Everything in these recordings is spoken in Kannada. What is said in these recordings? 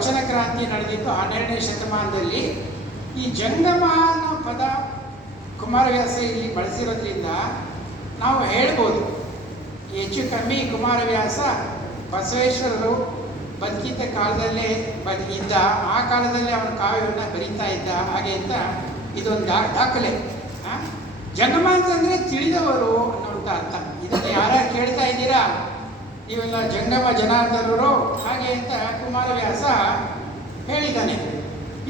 ವಚನ ಕ್ರಾಂತಿ ನಡೆದಿತ್ತು 12ನೇ ಶತಮಾನದಲ್ಲಿ. ಈ ಜಂಗಮ ಅನ್ನೋ ಪದ ಕುಮಾರವ್ಯಾಸ ಇಲ್ಲಿ ಬಳಸಿರೋದ್ರಿಂದ ನಾವು ಹೇಳ್ಬೋದು ಹೆಚ್ಚು ಕಮ್ಮಿ ಕುಮಾರವ್ಯಾಸ ಬಸವೇಶ್ವರರು ಬದುಕಿದ್ದ ಕಾಲದಲ್ಲೇ ಇದ್ದ, ಆ ಕಾಲದಲ್ಲೇ ಅವನ ಕಾವ್ಯವನ್ನು ಬರೀತಾ ಇದ್ದ ಹಾಗೆ ಅಂತ ಇದೊಂದು ದಾಖಲೆ. ಜಂಗಮ ಅಂತಂದರೆ ತಿಳಿದವರು ಅನ್ನೋಂಥ ಅರ್ಥ. ಇದನ್ನು ಯಾರ್ಯಾರು ಕೇಳ್ತಾ ಇದ್ದೀರಾ ನೀವೆಲ್ಲ ಜಂಗಮ ಜನಾರ್ದನರು ಹಾಗೆ ಅಂತ ಕುಮಾರವ್ಯಾಸ ಹೇಳಿದ್ದಾನೆ.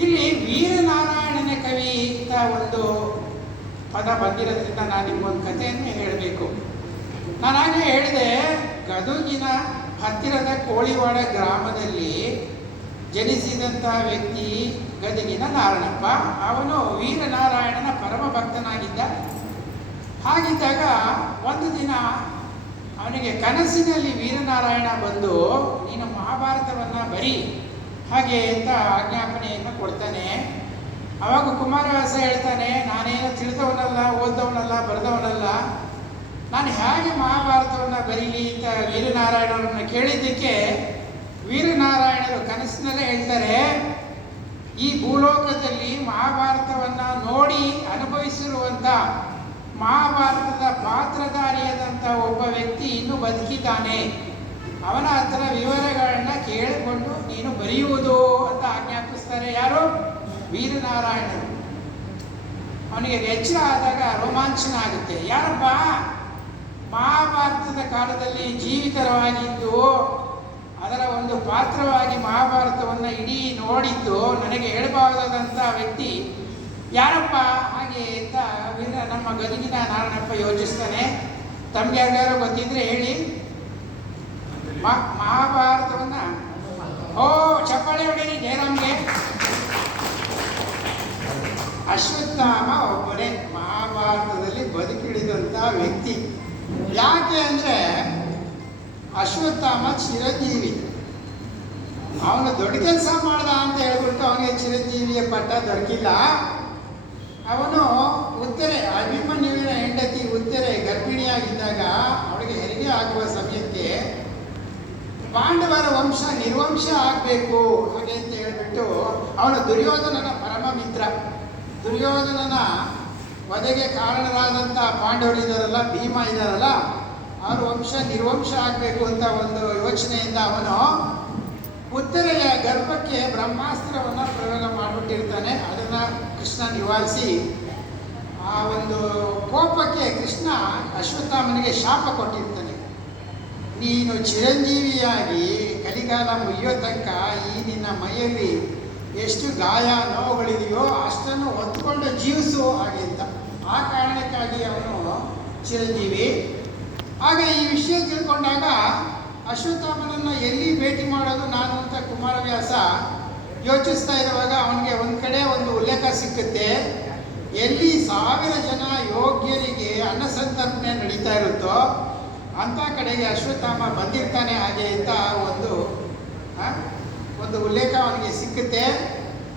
ಇಲ್ಲಿ ವೀರನಾರಾಯಣನ ಕವಿ ಅಂತ ಒಂದು ಪದ ಬಂದಿರೋದ್ರಿಂದ ನಾನು ನಿಮ್ಗೊಂದು ಕಥೆಯನ್ನು ಹೇಳಬೇಕು. ನಾನಾಗಲೇ ಹೇಳಿದೆ, ಗದುಗಿನ ಹತ್ತಿರದ ಕೋಳಿವಾಡ ಗ್ರಾಮದಲ್ಲಿ ಜನಿಸಿದಂಥ ವ್ಯಕ್ತಿ ಗದಗಿನ ನಾರಾಯಣಪ್ಪ. ಅವನು ವೀರನಾರಾಯಣನ ಪರಮ ಭಕ್ತನಾಗಿದ್ದ. ಹಾಗಿದ್ದಾಗ ಒಂದು ದಿನ ಅವನಿಗೆ ಕನಸಿನಲ್ಲಿ ವೀರನಾರಾಯಣ ಬಂದು ನೀನು ಮಹಾಭಾರತವನ್ನು ಬರೀ ಹಾಗೆ ಅಂತ ಆಜ್ಞಾಪನೆಯನ್ನು ಕೊಡ್ತಾನೆ. ಆವಾಗ ಕುಮಾರವ್ಯಾಸ ಹೇಳ್ತಾನೆ, ನಾನೇನು ತಿಳಿದವನಲ್ಲ, ಓದ್ದವನಲ್ಲ, ಬರೆದವನಲ್ಲ, ನಾನು ಹೇಗೆ ಮಹಾಭಾರತವನ್ನು ಬರೀಲಿ ಅಂತ ವೀರನಾರಾಯಣರನ್ನು ಕೇಳಿದ್ದಕ್ಕೆ ವೀರನಾರಾಯಣರು ಕನಸಿನಲ್ಲೇ ಹೇಳ್ತಾರೆ, ಈ ಭೂಲೋಕದಲ್ಲಿ ಮಹಾಭಾರತವನ್ನು ನೋಡಿ ಅನುಭವಿಸಿರುವಂಥ ಮಹಾಭಾರತದ ಪಾತ್ರಧಾರಿಯಾದಂಥ ಒಬ್ಬ ವ್ಯಕ್ತಿ ಇನ್ನೂ ಬದುಕಿದ್ದಾನೆ, ಅವನ ಹತ್ರ ವಿವರಗಳನ್ನ ಕೇಳಿಕೊಂಡು ನೀನು ಬರೆಯುವುದು ಅಂತ ಆಜ್ಞಾಪಿಸ್ತಾರೆ. ಯಾರು? ವೀರನಾರಾಯಣರು. ಅವನಿಗೆ ಎಚ್ಚರ ಆದಾಗ ರೋಮಾಂಚನ ಆಗುತ್ತೆ. ಯಾರಪ್ಪ ಮಹಾಭಾರತದ ಕಾಲದಲ್ಲಿ ಜೀವಿತರವಾಗಿದ್ದು ಅದರ ಒಂದು ಪಾತ್ರವಾಗಿ ಮಹಾಭಾರತವನ್ನು ಇಡೀ ನೋಡಿದ್ದು ನನಗೆ ಹೇಳಬಹುದಾದಂಥ ವ್ಯಕ್ತಿ ಯಾರಪ್ಪ ಹಾಗೆ ಅಂತ ನಮ್ಮ ಗದಗಿನ ನಾರಾಯಣಪ್ಪ ಯೋಚಿಸ್ತಾನೆ. ತಮ್ಗೆ ಯಾರ್ಯಾರು ಗೊತ್ತಿದ್ರೆ ಹೇಳಿ. ಮಹಾಭಾರತವನ್ನು ಚಪ್ಪಾಳೆ ಹೊಡೀರಿ ಜಯರಾಮ್ಗೆ. ಅಶ್ವತ್ಥಾಮ ಒಬ್ಬನೇ ಮಹಾಭಾರತದಲ್ಲಿ ಬದುಕಿಳಿದಂಥ ವ್ಯಕ್ತಿ. ಯಾಕೆ ಅಂದರೆ ಅಶ್ವತ್ಥಾಮ ಚಿರಂಜೀವಿ. ಅವನು ದೊಡ್ಡ ಕೆಲಸ ಮಾಡ್ದ ಅಂತ ಹೇಳ್ಬಿಟ್ಟು ಅವನಿಗೆ ಚಿರಂಜೀವಿಯ ಪಟ್ಟ ದೊರಕಿಲ್ಲ. ಅವನು ಉತ್ತರೆ ಅಭಿಮನ್ಯುವಿನ ಹೆಂಡತಿ ಉತ್ತರೆ ಗರ್ಭಿಣಿಯಾಗಿದ್ದಾಗ ಅವಳಿಗೆ ಹೆರಿಗೆ ಆಗುವ ಸಮಯಕ್ಕೆ ಪಾಂಡವರ ವಂಶ ನಿರ್ವಂಶ ಆಗಬೇಕು ಹಾಗೆ ಅಂತ ಹೇಳ್ಬಿಟ್ಟು ಅವನು ದುರ್ಯೋಧನನ ಪರಮ ಮಿತ್ರ. ದುರ್ಯೋಧನನ ವಧೆಗೆ ಕಾರಣರಾದಂಥ ಪಾಂಡವರಿದ್ದಾರಲ್ಲ, ಭೀಮ ಇದ್ದಾರಲ್ಲ, ಅವ್ರ ವಂಶ ನಿರ್ವಂಶ ಆಗಬೇಕು ಅಂತ ಒಂದು ಯೋಚನೆಯಿಂದ ಅವನು ಉತ್ತರೆಯ ಗರ್ಭಕ್ಕೆ ಬ್ರಹ್ಮಾಸ್ತ್ರವನ್ನು ಪ್ರಯೋಗ ಮಾಡಿಬಿಟ್ಟಿರ್ತಾನೆ. ಅದನ್ನು ಕೃಷ್ಣ ನಿವಾರಿಸಿ ಆ ಒಂದು ಕೋಪಕ್ಕೆ ಕೃಷ್ಣ ಅಶ್ವತ್ಥಾಮನಿಗೆ ಶಾಪ ಕೊಟ್ಟಿರ್ತಾನೆ. ನೀನು ಚಿರಂಜೀವಿಯಾಗಿ ಕಲಿಕಾಲ ಮುಗಿಯೋ ತನಕ ಈ ನಿನ್ನ ಮೈಯಲ್ಲಿ ಎಷ್ಟು ಗಾಯ ನೋವುಗಳಿದೆಯೋ ಅಷ್ಟನ್ನು ಹೊತ್ಕೊಂಡು ಜೀವಿಸು ಹಾಗೆ ಅಂತ. ಆ ಕಾರಣಕ್ಕಾಗಿ ಅವನು ಚಿರಂಜೀವಿ. ಆಗ ಈ ವಿಷಯ ತಿಳ್ಕೊಂಡಾಗ ಅಶ್ವತ್ಥಾಮನನ್ನು ಎಲ್ಲಿ ಭೇಟಿ ಮಾಡೋದು ನಾನು ಅಂತ ಕುಮಾರವ್ಯಾಸ ಯೋಚಿಸ್ತಾ ಇರುವಾಗ ಅವನಿಗೆ ಒಂದು ಕಡೆ ಒಂದು ಉಲ್ಲೇಖ ಸಿಕ್ಕುತ್ತೆ. ಎಲ್ಲಿ 1000 ಜನ ಯೋಗ್ಯರಿಗೆ ಅನ್ನಸಂತರ್ಪಣೆ ನಡೀತಾ ಇರುತ್ತೋ ಅಂಥ ಕಡೆಗೆ ಅಶ್ವತ್ಥಾಮ ಬಂದಿರ್ತಾನೆ ಹಾಗೆ ಅಂತ ಒಂದು ಉಲ್ಲೇಖ ಅವನಿಗೆ ಸಿಕ್ಕುತ್ತೆ.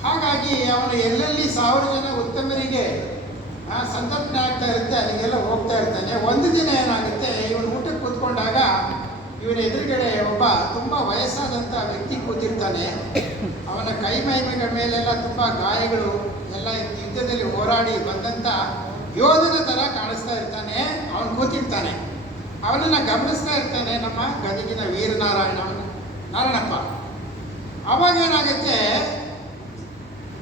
ಹಾಗಾಗಿ ಅವನು ಎಲ್ಲೆಲ್ಲಿ 1000 ಜನ ಉತ್ತಮರಿಗೆ ಸಂತರ್ಪಣೆ ಆಗ್ತಾ ಇರುತ್ತೆ ಅಲ್ಲಿಗೆಲ್ಲ ಹೋಗ್ತಾ ಇರ್ತಾನೆ. ಒಂದು ದಿನ ಏನಾಗುತ್ತೆ, ಇವನು ಊಟಕ್ಕೆ ಕೂತ್ಕೊಂಡಾಗ ಇವನ ಎದುರುಗಡೆ ಒಬ್ಬ ತುಂಬ ವಯಸ್ಸಾದಂಥ ವ್ಯಕ್ತಿ ಕೂತಿರ್ತಾನೆ. ಅವನ ಕೈ ಮೈಗಳ ಮೇಲೆಲ್ಲ ತುಂಬ ಗಾಯಗಳು, ಎಲ್ಲ ಯುದ್ಧದಲ್ಲಿ ಹೋರಾಡಿ ಬಂದಂಥ ಯೋಧನ ಥರ ಕಾಣಿಸ್ತಾ ಇರ್ತಾನೆ. ಅವನು ಕೂತಿರ್ತಾನೆ. ಅವನನ್ನು ಗಮನಿಸ್ತಾ ಇರ್ತಾನೆ ನಮ್ಮ ಗದಗಿನ ನಾರಾಯಣಪ್ಪ. ಅವಾಗ ಏನಾಗುತ್ತೆ,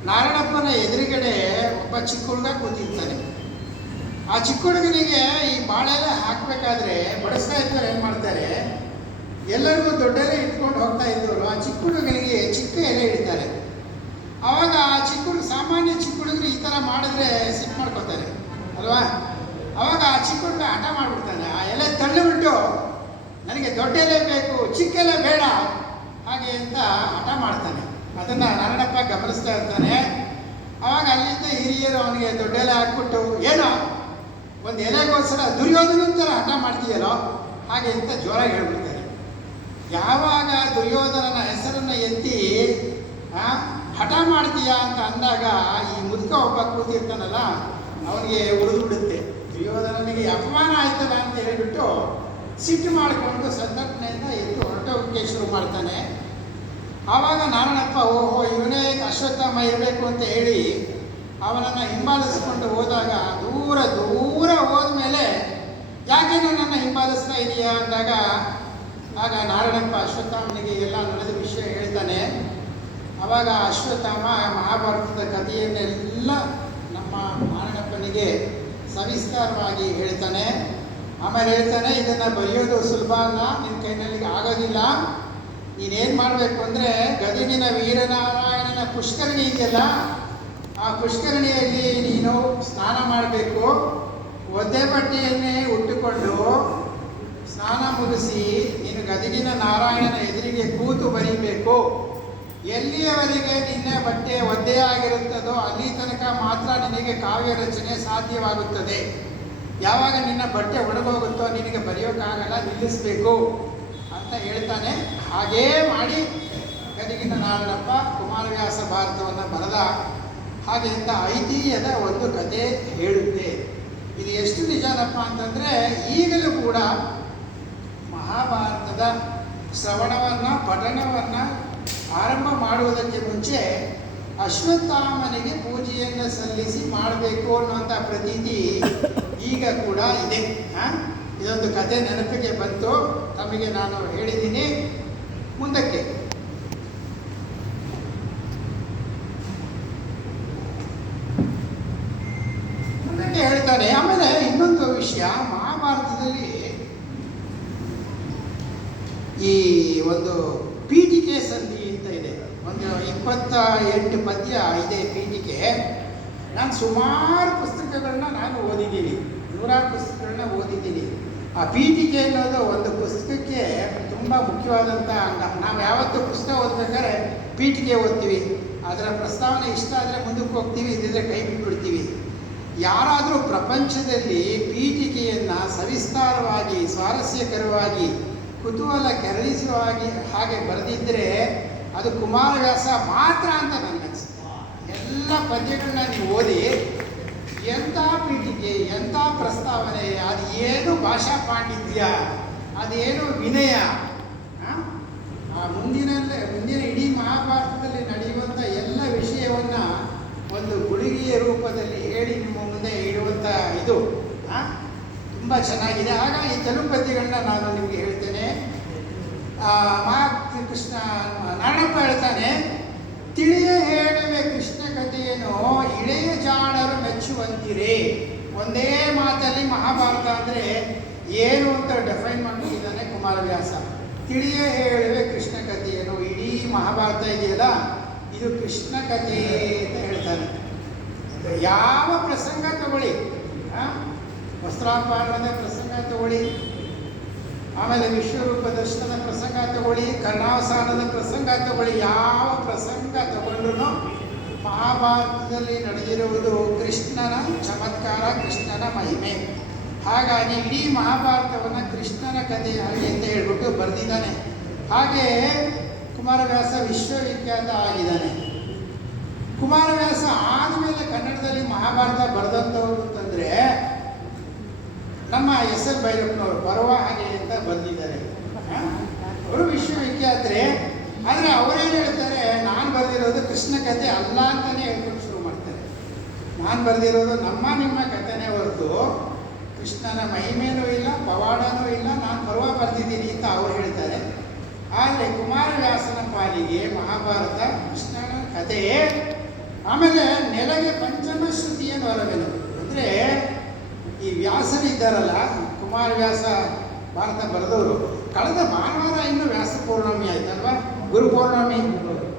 ನಾರಾಯಣಪ್ಪನ ಎದುರುಗಡೆ ಒಬ್ಬ ಚಿಕ್ಕ ಹುಡುಗ ಕೂತಿರ್ತಾನೆ. ಆ ಚಿಕ್ಕ ಹುಡುಗನಿಗೆ ಈ ಬಾಳೆಲೆ ಹಾಕಬೇಕಾದ್ರೆ ಬಡಿಸ್ತಾ ಇರ್ತಾರೆ. ಏನು ಮಾಡ್ತಾರೆ, ಎಲ್ಲರಿಗೂ ದೊಡ್ಡ ಎಲೆ ಇಟ್ಕೊಂಡು ಹೋಗ್ತಾ ಇದ್ದವರು ಆ ಚಿಕ್ಕ ಹುಡುಗನಿಗೆ ಚಿಕ್ಕ ಎಲೆ ಇಡ್ತಾರೆ. ಆವಾಗ ಆ ಚಿಕ್ಕ ಹುಡುಗ, ಸಾಮಾನ್ಯ ಚಿಕ್ಕ ಹುಡುಗರು ಈ ಥರ ಮಾಡಿದ್ರೆ ಸಿಟ್ಟು ಮಾಡ್ಕೋತಾರೆ ಅಲ್ವಾ. ಆವಾಗ ಆ ಚಿಕ್ಕ ಹುಡುಗ ಹಠ ಮಾಡಿಬಿಡ್ತಾನೆ. ಆ ಎಲೆ ತಳ್ಳಿಬಿಟ್ಟು ನನಗೆ ದೊಡ್ಡ ಎಲೆ ಬೇಕು, ಚಿಕ್ಕ ಎಲೆ ಬೇಡ ಹಾಗೆ ಅಂತ ಹಠ ಮಾಡ್ತಾನೆ. ಅದನ್ನು ನಾರಾಯಣಪ್ಪ ಗಮನಿಸ್ತಾ ಇರ್ತಾನೆ. ಆವಾಗ ಅಲ್ಲಿಂದ ಹಿರಿಯರು ಅವನಿಗೆ ದೊಡ್ಡ ಎಲೆ ಹಾಕ್ಬಿಟ್ಟು, ಏನೋ ಒಂದು ಎಲೆಗೋಸ್ಕರ ದುರ್ಯೋಧನ ಥರ ಹಠ ಮಾಡ್ತೀಯಲ್ಲೋ ಹಾಗೆ ಅಂತ ಜೋರಾಗಿ ಹೇಳ್ಬಿಡ್ತಾರೆ. ಯಾವಾಗ ದುರ್ಯೋಧನನ ಹೆಸರನ್ನು ಎತ್ತಿ ಹಠ ಮಾಡ್ತೀಯಾ ಅಂತ ಅಂದಾಗ ಈ ಮುದುಕ ಒಬ್ಬ ಕೂತಿರ್ತಾನಲ್ಲ ಅವನಿಗೆ ಉಳಿದುಬಿಡುತ್ತೆ. ದುರ್ಯೋಧನನಿಗೆ ಅಪಮಾನ ಆಯ್ತಲ್ಲ ಅಂತ ಹೇಳಿಬಿಟ್ಟು ಸಿಟ್ಟು ಮಾಡಿಕೊಂಡು ಸಂತರ್ಪಣೆಯಿಂದ ಎದ್ದು ಹೊರಟೋಗಕ್ಕೆ ಶುರು ಮಾಡ್ತಾನೆ. ಆವಾಗ ನಾರಾಯಣಪ್ಪ ಓಹೋ ಇವನೇ ಅಶ್ವತ್ಥಾಮ ಇರಬೇಕು ಅಂತ ಹೇಳಿ ಅವನನ್ನು ಹಿಂಬಾಲಿಸ್ಕೊಂಡು ಹೋದಾಗ ದೂರ ದೂರ ಹೋದ್ಮೇಲೆ ಯಾಕೆ ನನ್ನನ್ನು ಹಿಂಬಾಲಿಸ್ತಾ ಇದೆಯಾ ಅಂದಾಗ ಆಗ ನಾರಾಯಣಪ್ಪ ಅಶ್ವತ್ಥಾಮನಿಗೆ ಎಲ್ಲ ನಡೆದ ವಿಷಯ ಹೇಳ್ತಾನೆ. ಆವಾಗ ಅಶ್ವತ್ಥಾಮ ಮಹಾಭಾರತದ ಕಥೆಯನ್ನೆಲ್ಲ ನಮ್ಮ ನಾರಾಯಣಪ್ಪನಿಗೆ ಸವಿಸ್ತಾರವಾಗಿ ಹೇಳ್ತಾನೆ. ಆಮೇಲೆ ಹೇಳ್ತಾನೆ, ಇದನ್ನು ಬರೆಯೋದು ಸುಲಭ ಅಲ್ಲ, ನಿನ್ನ ಕೈನಲ್ಲಿ ಆಗೋದಿಲ್ಲ. ನೀನೇನು ಮಾಡಬೇಕು ಅಂದರೆ ಗದಗಿನ ವೀರನಾರಾಯಣನ ಪುಷ್ಕರಣಿ ಇದೆಯಲ್ಲ, ಆ ಪುಷ್ಕರಣಿಯಲ್ಲಿ ನೀನು ಸ್ನಾನ ಮಾಡಬೇಕು. ಒದ್ದೆ ಬಟ್ಟೆಯನ್ನೇ ಉಟ್ಟುಕೊಂಡು ಸ್ನಾನ ಮುಗಿಸಿ ನೀನು ಗದಗಿನ ನಾರಾಯಣನ ಎದುರಿಗೆ ಕೂತು ಬರೀಬೇಕು. ಎಲ್ಲಿಯವರೆಗೆ ನಿನ್ನ ಬಟ್ಟೆ ಒದ್ದೆಯಾಗಿರುತ್ತದೋ ಅಲ್ಲಿ ತನಕ ಮಾತ್ರ ನಿನಗೆ ಕಾವ್ಯ ರಚನೆ ಸಾಧ್ಯವಾಗುತ್ತದೆ. ಯಾವಾಗ ನಿನ್ನ ಬಟ್ಟೆ ಒಣಗೋಗುತ್ತೋ ನಿನಗೆ ಬರೆಯೋಕ್ಕಾಗಲ್ಲ, ನಿಲ್ಲಿಸಬೇಕು ಅಂತ ಹೇಳ್ತಾನೆ. ಹಾಗೇ ಮಾಡಿ ಗದಗಿನ ನಾರಾಯಣಪ್ಪ ಕುಮಾರವ್ಯಾಸ ಭಾರತವನ್ನು ಬರೆದ. ಹಾಗೆ ಇಂಥ ಐತಿಹ್ಯದ ಒಂದು ಕತೆ ಹೇಳುತ್ತೆ. ಇದು ಎಷ್ಟು ನಿಜನಪ್ಪ ಅಂತಂದರೆ, ಈಗಲೂ ಕೂಡ ಮಹಾಭಾರತದ ಶ್ರವಣವನ್ನು ಪಠಣವನ್ನು ಆರಂಭ ಮಾಡುವುದಕ್ಕೆ ಮುಂಚೆ ಅಶ್ವತ್ಥಾಮನಿಗೆ ಪೂಜೆಯನ್ನು ಸಲ್ಲಿಸಿ ಮಾಡಬೇಕು ಅನ್ನುವಂಥ ಪ್ರತೀತಿ ಈಗ ಕೂಡ ಇದೆ. ಇದೊಂದು ಕತೆ ನೆನಪಿಗೆ ಬಂತು, ತಮಗೆ ನಾನು ಹೇಳಿದ್ದೀನಿ. ಮುಂದಕ್ಕೆ ಹೇಳ್ತಾರೆ. ಆಮೇಲೆ ಇನ್ನೊಂದು ವಿಷಯ, ಮಹಾಭಾರತದಲ್ಲಿ ಈ ಒಂದು ಪೀಠಿಕೆ ಸಂಧಿ ಅಂತ ಇದೆ. ಒಂದು 28 ಪದ್ಯ ಇದೆ ಪೀಠಿಕೆ. ನಾನು ಸುಮಾರು ಪುಸ್ತಕಗಳನ್ನ ನಾನು ಓದಿದ್ದೀನಿ, 100 ಪುಸ್ತಕಗಳನ್ನ ಓದಿದ್ದೀನಿ. ಆ ಪೀಠಿಕೆ ಅನ್ನೋದು ಒಂದು ಪುಸ್ತಕಕ್ಕೆ ತುಂಬ ಮುಖ್ಯವಾದಂಥ ಅಂಗ. ನಾವು ಯಾವತ್ತೂ ಪುಸ್ತಕ ಓದ್ಬೇಕಾದ್ರೆ ಪೀಠಿಕೆ ಓದ್ತೀವಿ, ಅದರ ಪ್ರಸ್ತಾವನೆ ಇಷ್ಟ ಆದರೆ ಮುಂದಕ್ಕೆ ಹೋಗ್ತೀವಿ, ಇದಿದ್ರೆ ಕೈ ಬಿಟ್ಬಿಡ್ತೀವಿ. ಯಾರಾದರೂ ಪ್ರಪಂಚದಲ್ಲಿ ಪೀಠಿಕೆಯನ್ನು ಸವಿಸ್ತಾರವಾಗಿ, ಸ್ವಾರಸ್ಯಕರವಾಗಿ, ಕುತೂಹಲ ಕೆರಳಿಸುವಾಗಿ ಹಾಗೆ ಬರೆದಿದ್ದರೆ ಅದು ಕುಮಾರವ್ಯಾಸ ಮಾತ್ರ ಅಂತ ನನಗನ್ಸುತ್ತೆ. ಎಲ್ಲ ಪದ್ಯಗಳನ್ನ ನೀವು ಓದಿ, ಎಂಥ ಪೀಠಿಕೆ, ಎಂಥ ಪ್ರಸ್ತಾವನೆ, ಅದು ಏನು ಭಾಷಾ ಪಾಂಡಿತ್ಯ, ಅದೇನು ವಿನಯ. ಆ ಮುಂದಿನ ಇಡೀ ಮಹಾಭಾರತದಲ್ಲಿ ನಡೆಯುವಂಥ ಎಲ್ಲ ವಿಷಯವನ್ನು ಒಂದು ಗುಳಿಗೆಯ ರೂಪದಲ್ಲಿ ಹೇಳಿ ನಿಮ್ಮ ಮುಂದೆ ಇಡುವಂಥ ಇದು ತುಂಬ ಚೆನ್ನಾಗಿದೆ. ಆಗ ಈ ಕೆಲವು ಪದ್ಯಗಳನ್ನ ನಾನು ನಿಮಗೆ ಹೇಳ್ತೇನೆ. ಕೃಷ್ಣ ನಾರಾಯಣಪ್ಪ ಹೇಳ್ತಾನೆ, ತಿಳಿಯ ಹೇಳುವೆ ಕೃಷ್ಣ ಕಥೆಯನ್ನು ಇಳೆಯ ಜಾಣರು ಮೆಚ್ಚುವಂತಿರೇ. ಒಂದೇ ಮಾತಲ್ಲಿ ಮಹಾಭಾರತ ಅಂದರೆ ಏನು ಅಂತ ಡೆಫೈನ್ ಮಾಡಿದ್ದಾನೆ ಕುಮಾರವ್ಯಾಸ. ತಿಳಿಯ ಹೇಳುವೆ ಕೃಷ್ಣ ಕಥೆಯನ್ನು, ಇಡೀ ಮಹಾಭಾರತ ಇದೆಯಲ್ಲ ಇದು ಕೃಷ್ಣ ಕಥೆ ಅಂತ ಹೇಳ್ತಾನೆ. ಯಾವ ಪ್ರಸಂಗ ತಗೊಳ್ಳಿ, ವಸ್ತ್ರಾಪಹರಣದ ಪ್ರಸಂಗ ತಗೊಳ್ಳಿ, ಆಮೇಲೆ ವಿಶ್ವರೂಪ ದರ್ಶನದ ಪ್ರಸಂಗ ತಗೊಳ್ಳಿ, ಕರ್ಣಾವಸಾನದ ಪ್ರಸಂಗ ತಗೊಳ್ಳಿ, ಯಾವ ಪ್ರಸಂಗ ತಗೊಂಡ್ರು ಮಹಾಭಾರತದಲ್ಲಿ ನಡೆದಿರುವುದು ಕೃಷ್ಣನ ಚಮತ್ಕಾರ, ಕೃಷ್ಣನ ಮಹಿಮೆ. ಹಾಗಾಗಿ ಇಡೀ ಮಹಾಭಾರತವನ್ನು ಕೃಷ್ಣನ ಕಥೆಯಾಗಿ ಅಂತ ಹೇಳ್ಬಿಟ್ಟು ಬರೆದಿದ್ದಾನೆ. ಹಾಗೆ ಕುಮಾರವ್ಯಾಸ ವಿಶ್ವವಿಖ್ಯಾತ ಆಗಿದ್ದಾನೆ. ಕುಮಾರವ್ಯಾಸ ಆದಮೇಲೆ ಕನ್ನಡದಲ್ಲಿ ಮಹಾಭಾರತ ಬರೆದಂಥವ್ರು ಅಂತಂದರೆ ನಮ್ಮ ಎಸ್.ಎಲ್. ಭೈರಪ್ಪನವರು ಬರುವ ಹಾಗೆ ಅಂತ ಬಂದಿದ್ದಾರೆ. ಅವರು ವಿಶ್ವವಿಖ್ಯಾತರೆ. ಆದರೆ ಅವರೇನು ಹೇಳ್ತಾರೆ, ನಾನು ಬರೆದಿರೋದು ಕೃಷ್ಣ ಕಥೆ ಅಲ್ಲ ಅಂತಲೇ ಹೇಳ್ಕೊಂಡು ಶುರು ಮಾಡ್ತಾರೆ. ನಾನು ಬರೆದಿರೋದು ನಿಮ್ಮ ಕಥೆನೇ ಹೊರತು ಕೃಷ್ಣನ ಮಹಿಮೆನೂ ಇಲ್ಲ, ಪವಾಡನೂ ಇಲ್ಲ, ನಾನು ಬರುವ ಬರೆದಿದ್ದೀನಿ ಅಂತ ಅವ್ರು ಹೇಳ್ತಾರೆ. ಆದರೆ ಕುಮಾರವ್ಯಾಸನ ಪಾಲಿಗೆ ಮಹಾಭಾರತ ಕೃಷ್ಣನ ಕಥೆಯೇ. ಆಮೇಲೆ ನೆಲೆಗೆ ಪಂಚಮ ಶ್ರುತಿಯನ್ನು ಹೊರವೆನು ಅಂದರೆ, ಈ ವ್ಯಾಸರಿದ್ದಾರಲ್ಲ, ಕುಮಾರವ್ಯಾಸ ಭಾರತ ಬರೆದವರು, ಕಳೆದ ಭಾನುವಾರ ಇನ್ನು ವ್ಯಾಸ ಪೌರ್ಣಮಿ ಆಯ್ತಲ್ವಾ, ಗುರು ಪೌರ್ಣಮಿ.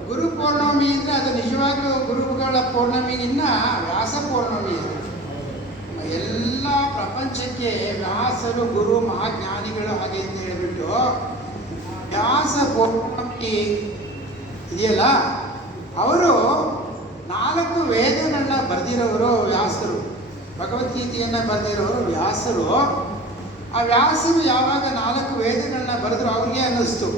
ಗುರು ಪೌರ್ಣಮಿ ಅಂದರೆ ಅದು ನಿಜವಾಗ್ಲೂ ಗುರುಗಳ ಪೌರ್ಣಮಿಗಿನ್ನ ವ್ಯಾಸ ಪೌರ್ಣಮಿ. ಎಲ್ಲ ಪ್ರಪಂಚಕ್ಕೆ ವ್ಯಾಸರು ಗುರು ಮಹಾಜ್ಞಾನಿಗಳು ಹಾಗೆ ಅಂತ ಹೇಳಿಬಿಟ್ಟು ವ್ಯಾಸ ಪೌರ್ಣಮಿ ಇದೆಯಲ್ಲ, ಅವರು 4 ವೇದಗಳನ್ನ ಬರೆದಿರೋರು ವ್ಯಾಸರು. ಭಗವದ್ಗೀತೆಯನ್ನು ಬರೆದಿರೋರು ವ್ಯಾಸರು. ಆ ವ್ಯಾಸರು ಯಾವಾಗ 4 ವೇದಗಳನ್ನ ಬರೆದ್ರು ಅವ್ರಿಗೆ ಅನ್ನಿಸ್ತು,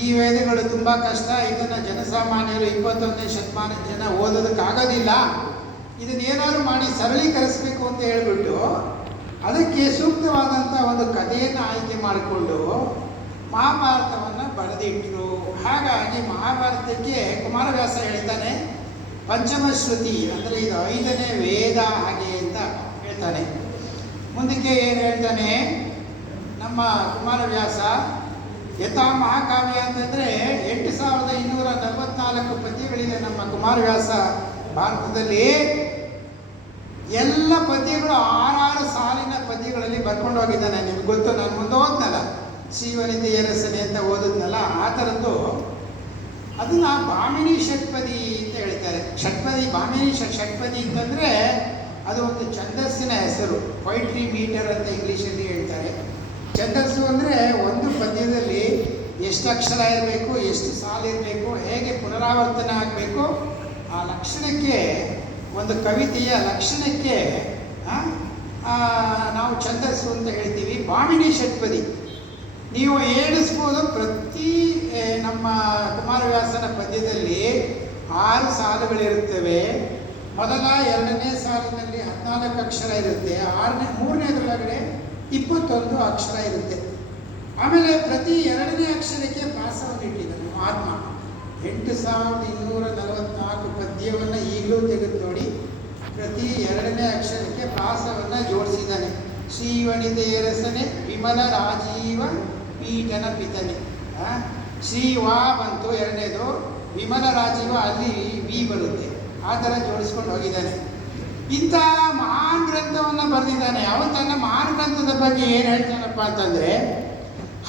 ಈ ವೇದಗಳು ತುಂಬ ಕಷ್ಟ, ಇದನ್ನು ಜನಸಾಮಾನ್ಯರು 21ನೇ ಶತಮಾನ ಜನ ಓದೋದಕ್ಕಾಗೋದಿಲ್ಲ, ಇದನ್ನೇನಾದ್ರು ಮಾಡಿ ಸರಳೀಕರಿಸಬೇಕು ಅಂತ ಹೇಳಿಬಿಟ್ಟು ಅದಕ್ಕೆ ಸೂಕ್ತವಾದಂಥ ಒಂದು ಕಥೆಯನ್ನು ಆಯ್ಕೆ ಮಾಡಿಕೊಂಡು ಮಹಾಭಾರತವನ್ನು ಬರೆದಿಟ್ಟರು. ಹಾಗಾಗಿ ಮಹಾಭಾರತಕ್ಕೆ ಕುಮಾರವ್ಯಾಸ ಹೇಳ್ತಾನೆ ಪಂಚಮಶ್ರುತಿ ಅಂದರೆ ಇದು 5ನೇ ವೇದ ಹಾಗೆ ಅಂತ ಹೇಳ್ತಾನೆ. ಮುಂದಕ್ಕೆ ಏನು ಹೇಳ್ತಾನೆ ನಮ್ಮ ಕುಮಾರವ್ಯಾಸ, ಯಥಾ ಮಹಾಕಾವ್ಯ ಅಂತಂದರೆ 8244 ಪದ್ಯಗಳಿದೆ ನಮ್ಮ ಕುಮಾರವ್ಯಾಸ ಭಾರತದಲ್ಲಿ. ಎಲ್ಲ ಪದ್ಯಗಳು 6 ಸಾಲಿನ ಪದ್ಯಗಳಲ್ಲಿ ಬರ್ಕೊಂಡು ಹೋಗಿದ್ದಾನೆ. ನಿಮ್ಗೆ ಗೊತ್ತು, ನಾನು ಮುಂದೆ ಓದ್ನಲ್ಲ ಶ್ರೀವನಿತೆಯ ರಸನೆ ಅಂತ ಓದಿದ್ನಲ್ಲ, ಆ ಥರದ್ದು. ಅದನ್ನು ಭಾಮಿನಿ ಷಟ್ಪದಿ ಅಂತ ಹೇಳ್ತಾರೆ. ಷಟ್ಪದಿ ಭಾಮಿನಿ ಷಟ್ಪದಿ ಅಂತಂದರೆ ಅದು ಒಂದು ಛಂದಸ್ಸಿನ ಹೆಸರು. ಪೊಯಿಟ್ರಿ ಮೀಟರ್ ಅಂತ ಇಂಗ್ಲೀಷಲ್ಲಿ ಹೇಳ್ತಾರೆ. ಛಂದಸ್ಸು ಅಂದರೆ ಒಂದು ಪದ್ಯದಲ್ಲಿ ಎಷ್ಟು ಅಕ್ಷರ ಇರಬೇಕು, ಎಷ್ಟು ಸಾಲು ಇರಬೇಕು, ಹೇಗೆ ಪುನರಾವರ್ತನೆ ಆಗಬೇಕು, ಆ ಲಕ್ಷಣಕ್ಕೆ, ಒಂದು ಕವಿತೆಯ ಲಕ್ಷಣಕ್ಕೆ ನಾವು ಛಂದಸ್ಸು ಅಂತ ಹೇಳ್ತೀವಿ. ಭಾಮಿನಿ ಷಟ್ಪದಿ ನೀವು ಏಳಿಸ್ಬೋದು. ಪ್ರತಿ ನಮ್ಮ ಕುಮಾರವ್ಯಾಸನ ಪದ್ಯದಲ್ಲಿ 6 ಸಾಲುಗಳಿರುತ್ತವೆ. ಮೊದಲ 2ನೇ ಸಾಲಿನಲ್ಲಿ 14 ಅಕ್ಷರ ಇರುತ್ತೆ. 3ನೇದ್ರೊಳಗಡೆ 21 ಅಕ್ಷರ ಇರುತ್ತೆ. ಆಮೇಲೆ ಪ್ರತಿ 2ನೇ ಅಕ್ಷರಕ್ಕೆ ಪ್ರಾಸವನ್ನು ಇಟ್ಟಿದ್ದಾನೆ ಮಹಾತ್ಮ. 8244 ಪದ್ಯವನ್ನು ಈಗಲೂ ತೆಗೆದು ನೋಡಿ, ಪ್ರತಿ 2ನೇ ಅಕ್ಷರಕ್ಕೆ ಪ್ರಾಸವನ್ನು ಜೋಡಿಸಿದ್ದಾನೆ. ಶ್ರೀವನಿತೆಯ ರಸನೆ ವಿಮಲ ರಾಜೀವ ಪೀಠನ ಪಿತನೆ. ಶ್ರೀ ವಾ ಬಂತು 2ನೇದು, ವಿಮಲ ರಾಜೀವ ಅಲ್ಲಿ ವಿ ಬರುತ್ತೆ. ಆ ಥರ ಜೋಡಿಸ್ಕೊಂಡು ಹೋಗಿದ್ದಾನೆ. ಇಂಥ ಮಹಾನ್ ಗ್ರಂಥವನ್ನು ಬರೆದಿದ್ದಾನೆ. ಅವನು ತನ್ನ ಮಹಾನ್ ಗ್ರಂಥದ ಬಗ್ಗೆ ಏನು ಹೇಳ್ತಾನಪ್ಪ ಅಂತಂದರೆ,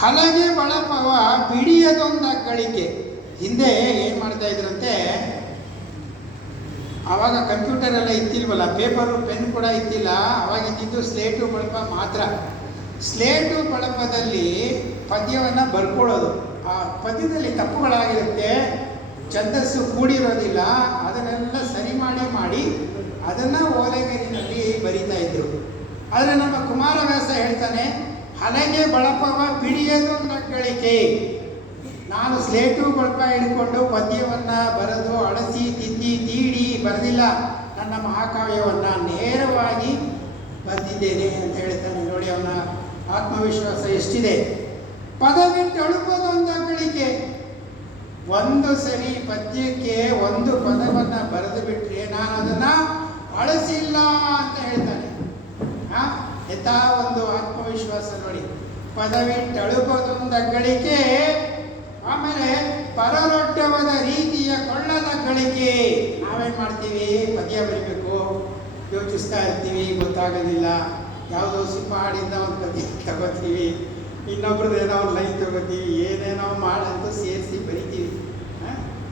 ಹಲಗೆ ಬಳಪವ ಬಿಡಿಯದೊಂದು ಗಳಿಕೆ. ಹಿಂದೆ ಏನು ಮಾಡ್ತಾ ಇದ್ರಂತೆ, ಆವಾಗ ಕಂಪ್ಯೂಟರ್ ಎಲ್ಲ ಇತ್ತಿಲ್ವಲ್ಲ, ಪೇಪರು ಪೆನ್ ಕೂಡ ಇತ್ತಿಲ್ಲ. ಅವಾಗ ಇದ್ದಿದ್ದು ಸ್ಲೇಟು ಬಳಪ ಮಾತ್ರ. ಸ್ಲೇಟು ಬಳಪದಲ್ಲಿ ಪದ್ಯವನ್ನು ಬರ್ಕೊಳ್ಳೋದು. ಆ ಪದ್ಯದಲ್ಲಿ ತಪ್ಪುಗಳಾಗಿರುತ್ತೆ, ಛಂದಸ್ಸು ಕೂಡಿರೋದಿಲ್ಲ, ಅದನ್ನೆಲ್ಲ ಸರಿ ಮಾಡಿ ಅದನ್ನು ಓಲೆಗರಿನಲ್ಲಿ ಬರಿತಾ ಇದ್ರು. ಆದರೆ ನಮ್ಮ ಕುಮಾರವ್ಯಾಸ ಹೇಳ್ತಾನೆ, ಹಲಗೆ ಬಳಪವ ಬಿಡಿಯದೊಂದು ಗಳಿಕೆ. ನಾನು ಸ್ಲೇಟು ಬಳಪ ಹಿಡ್ಕೊಂಡು ಪದ್ಯವನ್ನು ಬರೆದು ಅಳಸಿ ತಿದ್ದಿ ತೀಡಿ ಬರೆದಿಲ್ಲ, ನನ್ನ ಮಹಾಕಾವ್ಯವನ್ನು ನೇರವಾಗಿ ಬರೆದಿದ್ದೇನೆ ಅಂತ ಹೇಳ್ತಾನೆ. ನೋಡಿ ಅವನ ಆತ್ಮವಿಶ್ವಾಸ ಎಷ್ಟಿದೆ. ಪದವಿಟ್ಟು ಅಳುಪದೊಂದು ಗಳಿಕೆ. ಒಂದು ಸರಿ ಪದ್ಯಕ್ಕೆ ಒಂದು ಪದವನ್ನು ಬರೆದು ಬಿಟ್ಟರೆ ನಾನು ಅದನ್ನು ಅಳಿಸಿಲ್ಲ ಅಂತ ಹೇಳ್ತಾನೆ. ಎಂಥ ಒಂದು ಆತ್ಮವಿಶ್ವಾಸ ನೋಡಿ. ಪದವಿಟ್ಟು ಅಳುಪದೊಂದು ಗಳಿಕೆ. ಆಮೇಲೆ ಪರರೊಡ್ಡವದ ರೀತಿಯ ಕೊಳ್ಳದ ಗಳಿಕೆ. ನಾವೇನು ಮಾಡ್ತೀವಿ, ಪದ್ಯ ಬರೀಬೇಕು ಯೋಚಿಸ್ತಾ ಇರ್ತೀವಿ, ಗೊತ್ತಾಗೋದಿಲ್ಲ. ಯಾವುದೋ ಸಿಂಹಾಡಿಂದ ಒಂದು ಪದ್ಯ ತಗೋತೀವಿ, ಇನ್ನೊಬ್ರದ್ದೇನೋ ಒಂದು ಲೈನ್ ತಗೋತೀವಿ, ಏನೇನೋ ಮಾಡಂತೂ ಸೇರಿಸಿ ಬರಿತೀವಿ.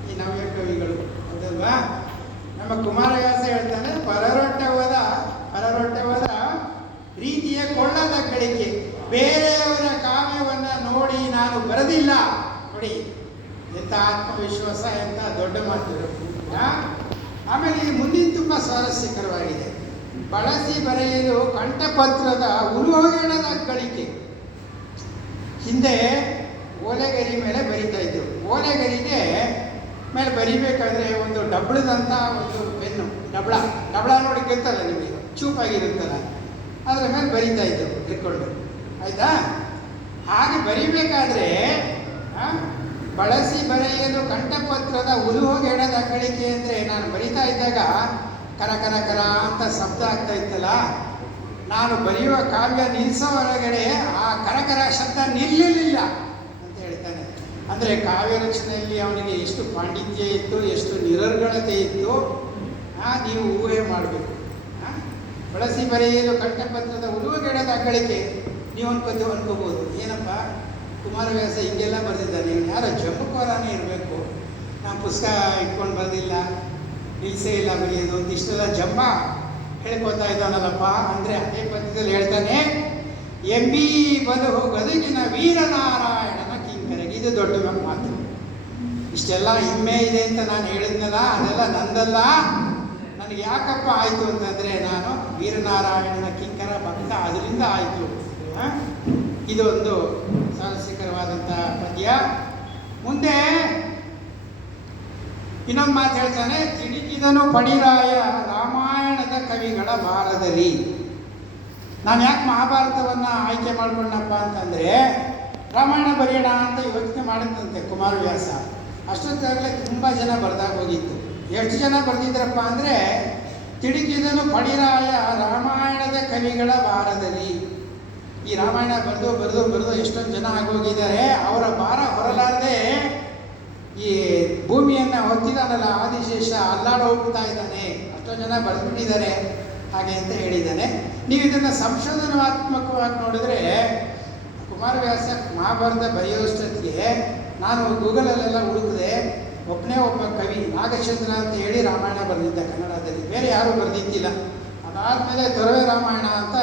ಈ ನವ್ಯ ಕವಿಗಳು ಹೌದಲ್ವಾ? ನಮ್ಮ ಕುಮಾರವ್ಯಾಸ ಹೇಳ್ತಾನೆ, ಪರರೊಡ್ಡವದ ರೀತಿಯ ಕೊಳ್ಳದ ಗಳಿಕೆ. ಬೇರೆಯವರ ಕಾವ್ಯವನ್ನು ನೋಡಿ ನಾನು ಬರೆದಿಲ್ಲ. ನೋಡಿ ಎಂಥ ಆತ್ಮವಿಶ್ವಾಸ, ಎಂಥ ದೊಡ್ಡ ಮಾತುಗಳು. ಆಮೇಲೆ ಈ ಮುಂದಿನ ತುಂಬ ಸ್ವಾರಸ್ಯಕರವಾಗಿದೆ. ಬಳಸಿ ಬರೆಯಲು ಕಂಠಪತ್ರದ ಉಲೋಗಣದ ಗಳಿಕೆ. ಹಿಂದೆ ಓಲೆಗರಿ ಮೇಲೆ ಬರಿತಾ ಇದ್ರು. ಓಲೆಗರಿಗೆ ಮೇಲೆ ಬರಿಬೇಕಾದ್ರೆ ಒಂದು ಡಬ್ಳದಂಥ ಒಂದು ಪೆನ್ನು, ಡಬ್ಳ ನೋಡಿ ಗೊತ್ತಲ್ಲ ನಿಮಗೆ, ಚೂಪಾಗಿರುತ್ತಲ್ಲ, ಅದರ ಮೇಲೆ ಬರಿತಾ ಇದ್ರು ಇಟ್ಕೊಂಡು. ಆಯಿತಾ? ಹಾಗೆ ಬರಿಬೇಕಾದ್ರೆ ಬಳಸಿ ಬರೆಯಲು ಕಂಠಪತ್ರದ ಉಲುಹೊಗೆಣದ ಗಳಿಕೆ ಅಂದರೆ, ನಾನು ಬರಿತಾ ಇದ್ದಾಗ ಕರ ಕರ ಕರ ಅಂತ ಶಬ್ದ ಆಗ್ತಾ ಇತ್ತಲ್ಲ, ನಾನು ಬರೆಯುವ ಕಾವ್ಯ ನಿಲ್ಲಿಸೋವರೆಗಡೆ ಆ ಕರಕರ ಶಬ್ದ ನಿಲ್ಲಲಿಲ್ಲ ಅಂತ ಹೇಳ್ತಾನೆ. ಅಂದರೆ ಕಾವ್ಯ ರಚನೆಯಲ್ಲಿ ಅವನಿಗೆ ಎಷ್ಟು ಪಾಂಡಿತ್ಯ ಇತ್ತು, ಎಷ್ಟು ನಿರರ್ಗಳತೆ ಇತ್ತು, ನೀವು ಊಹೆ ಮಾಡಬೇಕು. ಬಳಸಿ ಬರೆಯಲು ಕಂಠಪತ್ರದ ಉಲುಹೊಗೆಣದ ಗಳಿಕೆ. ನೀವು ಅನ್ಕೋಬೋದು, ಏನಪ್ಪ ಕುಮಾರವ್ಯಾಸ ಹಿಂಗೆಲ್ಲ ಬರೆದಿದ್ದಾನೆ, ಯಾರೋ ಜಂಬುಕೋರನೇ ಇರಬೇಕು, ನಾನು ಪುಸ್ತಕ ಇಟ್ಕೊಂಡು ಬರೆದಿಲ್ಲ, ನಿಲ್ಲಿಸೇ ಇಲ್ಲ ಬರೆಯೋದು ಅಂತ ಇಷ್ಟೆಲ್ಲ ಜಂಬ ಹೇಳ್ಕೊತಾ ಇದ್ದಾನಲ್ಲಪ್ಪ ಅಂದರೆ, ಅದೇ ಪದ್ಯದಲ್ಲಿ ಹೇಳ್ತಾನೆ, ಎಂಬಿ ಬದುಹು ಗದುಗಿನ ವೀರನಾರಾಯಣನ ಕಿಂಕರಿಗೆ. ಇದು ದೊಡ್ಡ ಮಾತು. ಇಷ್ಟೆಲ್ಲ ಹಿಮ್ಮೆ ಇದೆ ಅಂತ ನಾನು ಹೇಳಿದ್ನಲ್ಲ, ಅದೆಲ್ಲ ನಂದಲ್ಲ. ನನಗೆ ಯಾಕಪ್ಪ ಆಯಿತು ಅಂತಂದರೆ, ನಾನು ವೀರನಾರಾಯಣನ ಕಿಂಕರ ಭಕ್ತ, ಅದರಿಂದ ಆಯಿತು. ಇದು ಒಂದು ಸ್ವಾರಸ್ಯಕರವಾದಂಥ ಪದ್ಯ. ಮುಂದೆ ಇನ್ನೊಂದು ಮಾತು ಹೇಳ್ತಾನೆ, ತಿಳುಕಿದನು ಪಡಿರಾಯ ರಾಮಾಯಣದ ಕವಿಗಳ ಭಾರದಲ್ಲಿ. ನಾನು ಯಾಕೆ ಮಹಾಭಾರತವನ್ನು ಆಯ್ಕೆ ಮಾಡ್ಕೊಂಡಪ್ಪ ಅಂತಂದರೆ, ರಾಮಾಯಣ ಬರೆಯೋಣ ಅಂತ ಯೋಚನೆ ಮಾಡಿದಂತೆ ಕುಮಾರವ್ಯಾಸ. ಅಷ್ಟೊತ್ತಾಗಲೇ ತುಂಬ ಜನ ಬರ್ದಾಗ ಹೋಗಿತ್ತು. ಎಷ್ಟು ಜನ ಬರೆದಿದ್ರಪ್ಪ ಅಂದರೆ, ತಿಡುಕಿದನು ಪಡಿರಾಯ ರಾಮಾಯಣದ ಕವಿಗಳ ಭಾರದಲ್ಲಿ. ಈ ರಾಮಾಯಣ ಬರೆದು ಬರೆದು ಬರೆದು ಎಷ್ಟೊಂದು ಜನ ಆಗೋಗಿದ್ದಾರೆ. ಅವರ ಭಾರ ಹೊರಲಾರದೆ ಈ ಭೂಮಿಯನ್ನು ಹೊತ್ತಿದಾನಲ್ಲ ಆದಿಶೇಷ ಅಲ್ಲಾಡ ಹೋಗ್ತಾ ಇದ್ದಾನೆ. ಅಷ್ಟೊಂದು ಜನ ಬರೆದ್ಬಿಟ್ಟಿದ್ದಾರೆ ಹಾಗೆ ಅಂತ ಹೇಳಿದ್ದಾನೆ. ನೀವು ಇದನ್ನು ಸಂಶೋಧನಾತ್ಮಕವಾಗಿ ನೋಡಿದ್ರೆ, ಕುಮಾರವ್ಯಾಸ ಮಹಾಭಾರತ ಬರೆಯೋಷ್ಟೊತ್ತಿಗೆ ನಾನು ಗೂಗಲಲ್ಲೆಲ್ಲ ಹುಡುಕಿದೆ, ಒಬ್ಬನೇ ಒಬ್ಬ ಕವಿ ನಾಗಚಂದ್ರ ಅಂತ ಹೇಳಿ ರಾಮಾಯಣ ಬರೆದಿದ್ದ ಕನ್ನಡದಲ್ಲಿ, ಬೇರೆ ಯಾರೂ ಬರೆದಿದ್ದಿಲ್ಲ. ಅದಾದಮೇಲೆ ತೊರವೆ ರಾಮಾಯಣ ಅಂತ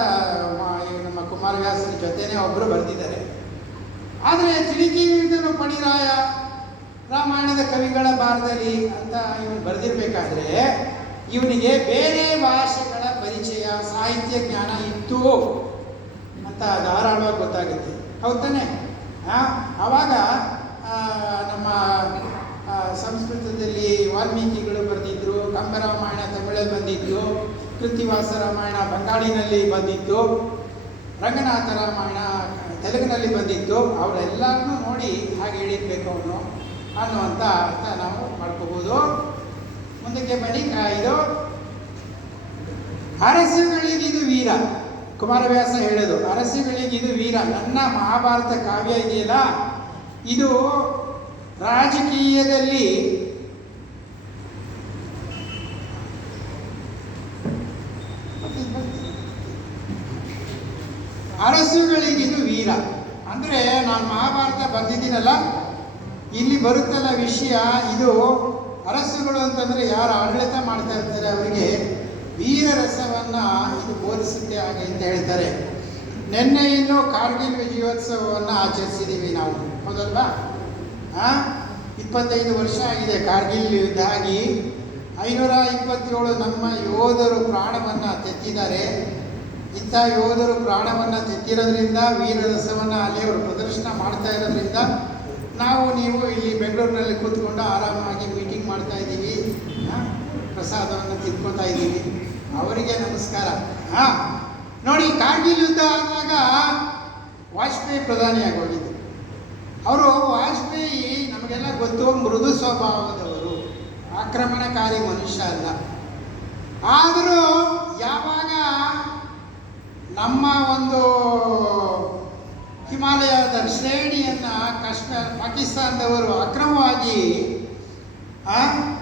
ನಮ್ಮ ಕುಮಾರವ್ಯಾಸನ ಜೊತೆನೇ ಒಬ್ಬರು ಬರೆದಿದ್ದಾರೆ. ಆದರೆ ತಿಳುಕಿದನು ಪಡಿರಾಯ ರಾಮಾಯಣದ ಕವಿಗಳ ಭಾರದಲ್ಲಿ ಅಂತ ಇವನು ಬರೆದಿರಬೇಕಾದ್ರೆ ಇವನಿಗೆ ಬೇರೆ ಭಾಷೆಗಳ ಪರಿಚಯ, ಸಾಹಿತ್ಯ ಜ್ಞಾನ ಇತ್ತು ಅಂತ ಧಾರಾಳವಾಗಿ ಗೊತ್ತಾಗುತ್ತೆ. ಹೌದು ತಾನೆ? ಆವಾಗ ನಮ್ಮ ಸಂಸ್ಕೃತದಲ್ಲಿ ವಾಲ್ಮೀಕಿಗಳು ಬರೆದಿದ್ರು, ಕಂಬರಾಮಾಯಣ ತಮಿಳಲ್ಲಿ ಬಂದಿದ್ದು, ಕೃತ್ತಿವಾಸ ರಾಮಾಯಣ ಬಂಗಾಳಿನಲ್ಲಿ ಬಂದಿತ್ತು, ರಂಗನಾಥ ರಾಮಾಯಣ ತೆಲುಗಿನಲ್ಲಿ ಬಂದಿತ್ತು. ಅವರೆಲ್ಲರನ್ನೂ ನೋಡಿ ಹಾಗೆ ಹೇಳಿರ್ಬೇಕು ಅವನು ಅನ್ನುವಂಥ ಅರ್ಥ ನಾವು ಮಾಡ್ಕೋಬೋದು. ಮುಂದಕ್ಕೆ ಬನ್ನಿ. ಇದು ಅರಸುಗಳಿಗಿದು ವೀರ. ಕುಮಾರವ್ಯಾಸ ಹೇಳೋದು ಅರಸುಗಳಿಗಿದು ವೀರ. ನನ್ನ ಮಹಾಭಾರತ ಕಾವ್ಯ ಇದೆಯಲ್ಲ, ಇದು ರಾಜಕೀಯದಲ್ಲಿ ಅರಸುಗಳಿಗಿದು ವೀರ. ಅಂದರೆ ನಾನು ಮಹಾಭಾರತ ಬರೆದಿದ್ದೀನಲ್ಲ, ಇಲ್ಲಿ ಬರುತ್ತಲ್ಲ ವಿಷಯ, ಇದು ಅರಸುಗಳು ಅಂತಂದರೆ ಯಾರು ಆಡಳಿತ ಮಾಡ್ತಾ ಇರ್ತಾರೆ ಅವರಿಗೆ ವೀರರಸವನ್ನು ಇದು ಬೋಧಿಸುತ್ತೆ ಹಾಗೆ ಅಂತ ಹೇಳ್ತಾರೆ. ನಿನ್ನೆ ಇನ್ನು ಕಾರ್ಗಿಲ್ ವಿಜಯೋತ್ಸವವನ್ನು ಆಚರಿಸಿದ್ದೀವಿ ನಾವು, ಹೌದಲ್ವಾ? 25 ವರ್ಷ ಆಗಿದೆ ಕಾರ್ಗಿಲ್ ಯುದ್ಧ ಆಗಿ. 527 ನಮ್ಮ ಯೋಧರು ಪ್ರಾಣವನ್ನು ತೆತ್ತಿದ್ದಾರೆ. ಇಂಥ ಯೋಧರು ಪ್ರಾಣವನ್ನು ತೆತ್ತಿರೋದ್ರಿಂದ, ವೀರರಸವನ್ನು ಅಲ್ಲಿ ಅವರು ಪ್ರದರ್ಶನ ಮಾಡ್ತಾ ಇರೋದ್ರಿಂದ ನಾವು ನೀವು ಇಲ್ಲಿ ಬೆಂಗಳೂರಿನಲ್ಲಿ ಕೂತ್ಕೊಂಡು ಆರಾಮಾಗಿ ಮೀಟಿಂಗ್ ಮಾಡ್ತಾ ಇದ್ದೀವಿ, ಪ್ರಸಾದವನ್ನು ತಿನ್ಕೊತಾ ಇದ್ದೀವಿ. ಅವರಿಗೆ ನಮಸ್ಕಾರ. ನೋಡಿ, ಕಾರ್ಗಿಲ್ ಯುದ್ಧ ಆದಾಗ ವಾಜಪೇಯಿ ಪ್ರಧಾನಿಯಾಗಿ ಹೋಗಿದ್ದರು. ಅವರು ವಾಜಪೇಯಿ ನಮಗೆಲ್ಲ ಗೊತ್ತು, ಮೃದು ಸ್ವಭಾವದವರು, ಆಕ್ರಮಣಕಾರಿ ಮನುಷ್ಯ ಅಲ್ಲ. ಆದರೂ ಯಾವಾಗ ನಮ್ಮ ಒಂದು ಹಿಮಾಲಯದ ಶ್ರೇಣಿಯನ್ನು ಪಾಕಿಸ್ತಾನದವರು ಅಕ್ರಮವಾಗಿ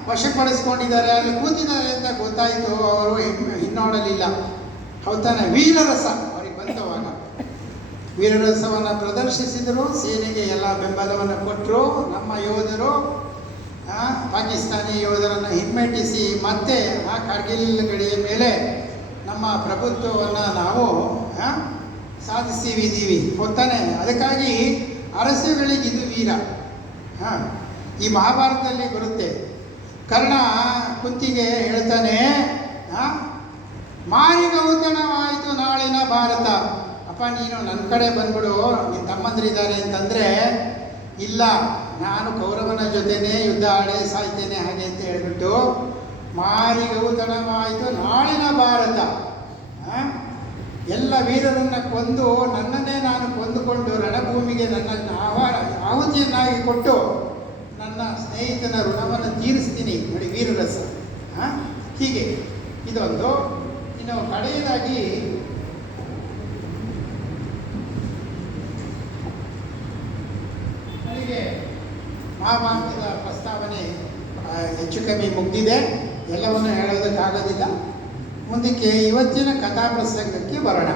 ವಶಪಡಿಸ್ಕೊಂಡಿದ್ದಾರೆ, ಅಲ್ಲಿ ಕೂತಿದ್ದಾರೆ ಅಂತ ಗೊತ್ತಾಯಿತು, ಅವರು ಹಿನ್ನೋಡಲಿಲ್ಲ. ಹೌದಾನೆ? ವೀರರಸ ಅವರಿಗೆ ಬಂದವಾಗ ವೀರರಸವನ್ನು ಪ್ರದರ್ಶಿಸಿದರು, ಸೇನೆಗೆ ಎಲ್ಲ ಬೆಂಬಲವನ್ನು ಕೊಟ್ಟರು. ನಮ್ಮ ಯೋಧರು ಪಾಕಿಸ್ತಾನಿ ಯೋಧರನ್ನು ಹಿಮ್ಮೆಟ್ಟಿಸಿ ಮತ್ತೆ ಆ ಕಾರ್ಗಿಲ್ ಗಡಿಯ ಮೇಲೆ ನಮ್ಮ ಪ್ರಭುತ್ವವನ್ನು ನಾವು ಸಾಧಿಸಿದ್ದೀವಿ. ಹೊತ್ತಾನೆ? ಅದಕ್ಕಾಗಿ ಅರಸುಗಳಿಗಿದು ವೀರ. ಈ ಮಹಾಭಾರತದಲ್ಲಿ ಬರುತ್ತೆ. ಕರ್ಣ ಕುಂತಿಗೆ ಹೇಳ್ತಾನೆ, ಮಾರಿಗೌತಣವಾಯಿತು ನಾಳಿನ ಭಾರತ. ಅಪ್ಪ, ನೀನು ನನ್ನ ಕಡೆ ಬಂದ್ಬಿಡು, ನಿನ್ನ ತಮ್ಮಂದ್ರಿದ್ದಾರೆ ಅಂತಂದರೆ, ಇಲ್ಲ ನಾನು ಕೌರವನ ಜೊತೆನೇ ಯುದ್ಧ ಆಡೇ ಸಾಯ್ತೇನೆ ಹಾಗೆ ಅಂತ ಹೇಳ್ಬಿಟ್ಟು ಮಾರಿಗೌತಣವಾಯಿತು ನಾಳಿನ ಭಾರತ. ಎಲ್ಲ ವೀರರನ್ನು ಕೊಂದು ನನ್ನನ್ನೇ ನಾನು ಕೊಂದುಕೊಂಡು ರಣಭೂಮಿಗೆ ನನ್ನನ್ನು ಆಹುತಿಯನ್ನಾಗಿ ಕೊಟ್ಟು ನನ್ನ ಸ್ನೇಹಿತನ ಋಣವನ್ನು ತೀರಿಸ್ತೀನಿ. ನೋಡಿ, ವೀರರಸ. ಹೀಗೆ ಇದೊಂದು. ಇನ್ನು ಕಡೆಯದಾಗಿ ನನಗೆ ಮಹಾಭಾರತದ ಪ್ರಸ್ತಾವನೆ ಹೆಚ್ಚು ಕಮ್ಮಿ ಮುಗ್ದಿದೆ, ಎಲ್ಲವನ್ನು ಹೇಳೋದಕ್ಕಾಗೋದಿಲ್ಲ. ಮುಂದಕ್ಕೆ ಇವತ್ತಿನ ಕಥಾಪ್ರಸಂಗಕ್ಕೆ ಬರೋಣ.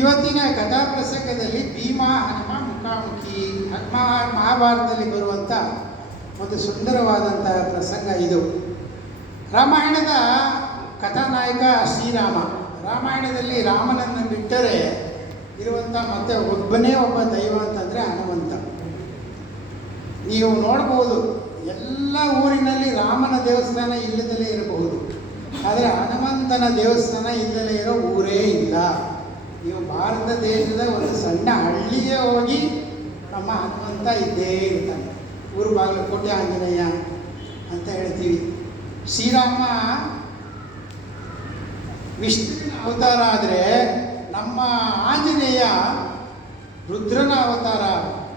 ಇವತ್ತಿನ ಕಥಾಪ್ರಸಂಗದಲ್ಲಿ ಭೀಮ ಹನುಮ ಮುಖಾಮುಖಿ ಮಹಾಭಾರತದಲ್ಲಿ ಬರುವಂಥ ಒಂದು ಸುಂದರವಾದಂತಹ ಪ್ರಸಂಗ ಇದು. ರಾಮಾಯಣದ ಕಥಾನಾಯಕ ಶ್ರೀರಾಮ. ರಾಮಾಯಣದಲ್ಲಿ ರಾಮನನ್ನು ಬಿಟ್ಟರೆ ಇರುವಂಥ ಮತ್ತೆ ಒಬ್ಬನೇ ಒಬ್ಬ ದೈವ ಅಂತಂದರೆ ಹನುಮಂತ. ನೀವು ನೋಡ್ಬೋದು, ಎಲ್ಲ ಊರಿನಲ್ಲಿ ರಾಮನ ದೇವಸ್ಥಾನ ಇಲ್ಲದಲೇ ಇರಬಹುದು, ಆದರೆ ಹನುಮಂತನ ದೇವಸ್ಥಾನ ಇಲ್ಲದಲೇ ಇರೋ ಊರೇ ಇಲ್ಲ. ನೀವು ಭಾರತ ದೇಶದ ಒಂದು ಸಣ್ಣ ಹಳ್ಳಿಗೆ ಹೋಗಿ ನಮ್ಮ ಹನುಮಂತ ಇದ್ದೇ ಇರ್ತಾನೆ. ಊರು ಬಾಗಲಕೋಟೆ ಆಂಜನೇಯ ಅಂತ ಹೇಳ್ತೀವಿ. ಶ್ರೀರಾಮ ವಿಷ್ಣುವಿನ ಅವತಾರ ಆದರೆ ನಮ್ಮ ಆಂಜನೇಯ ರುದ್ರನ ಅವತಾರ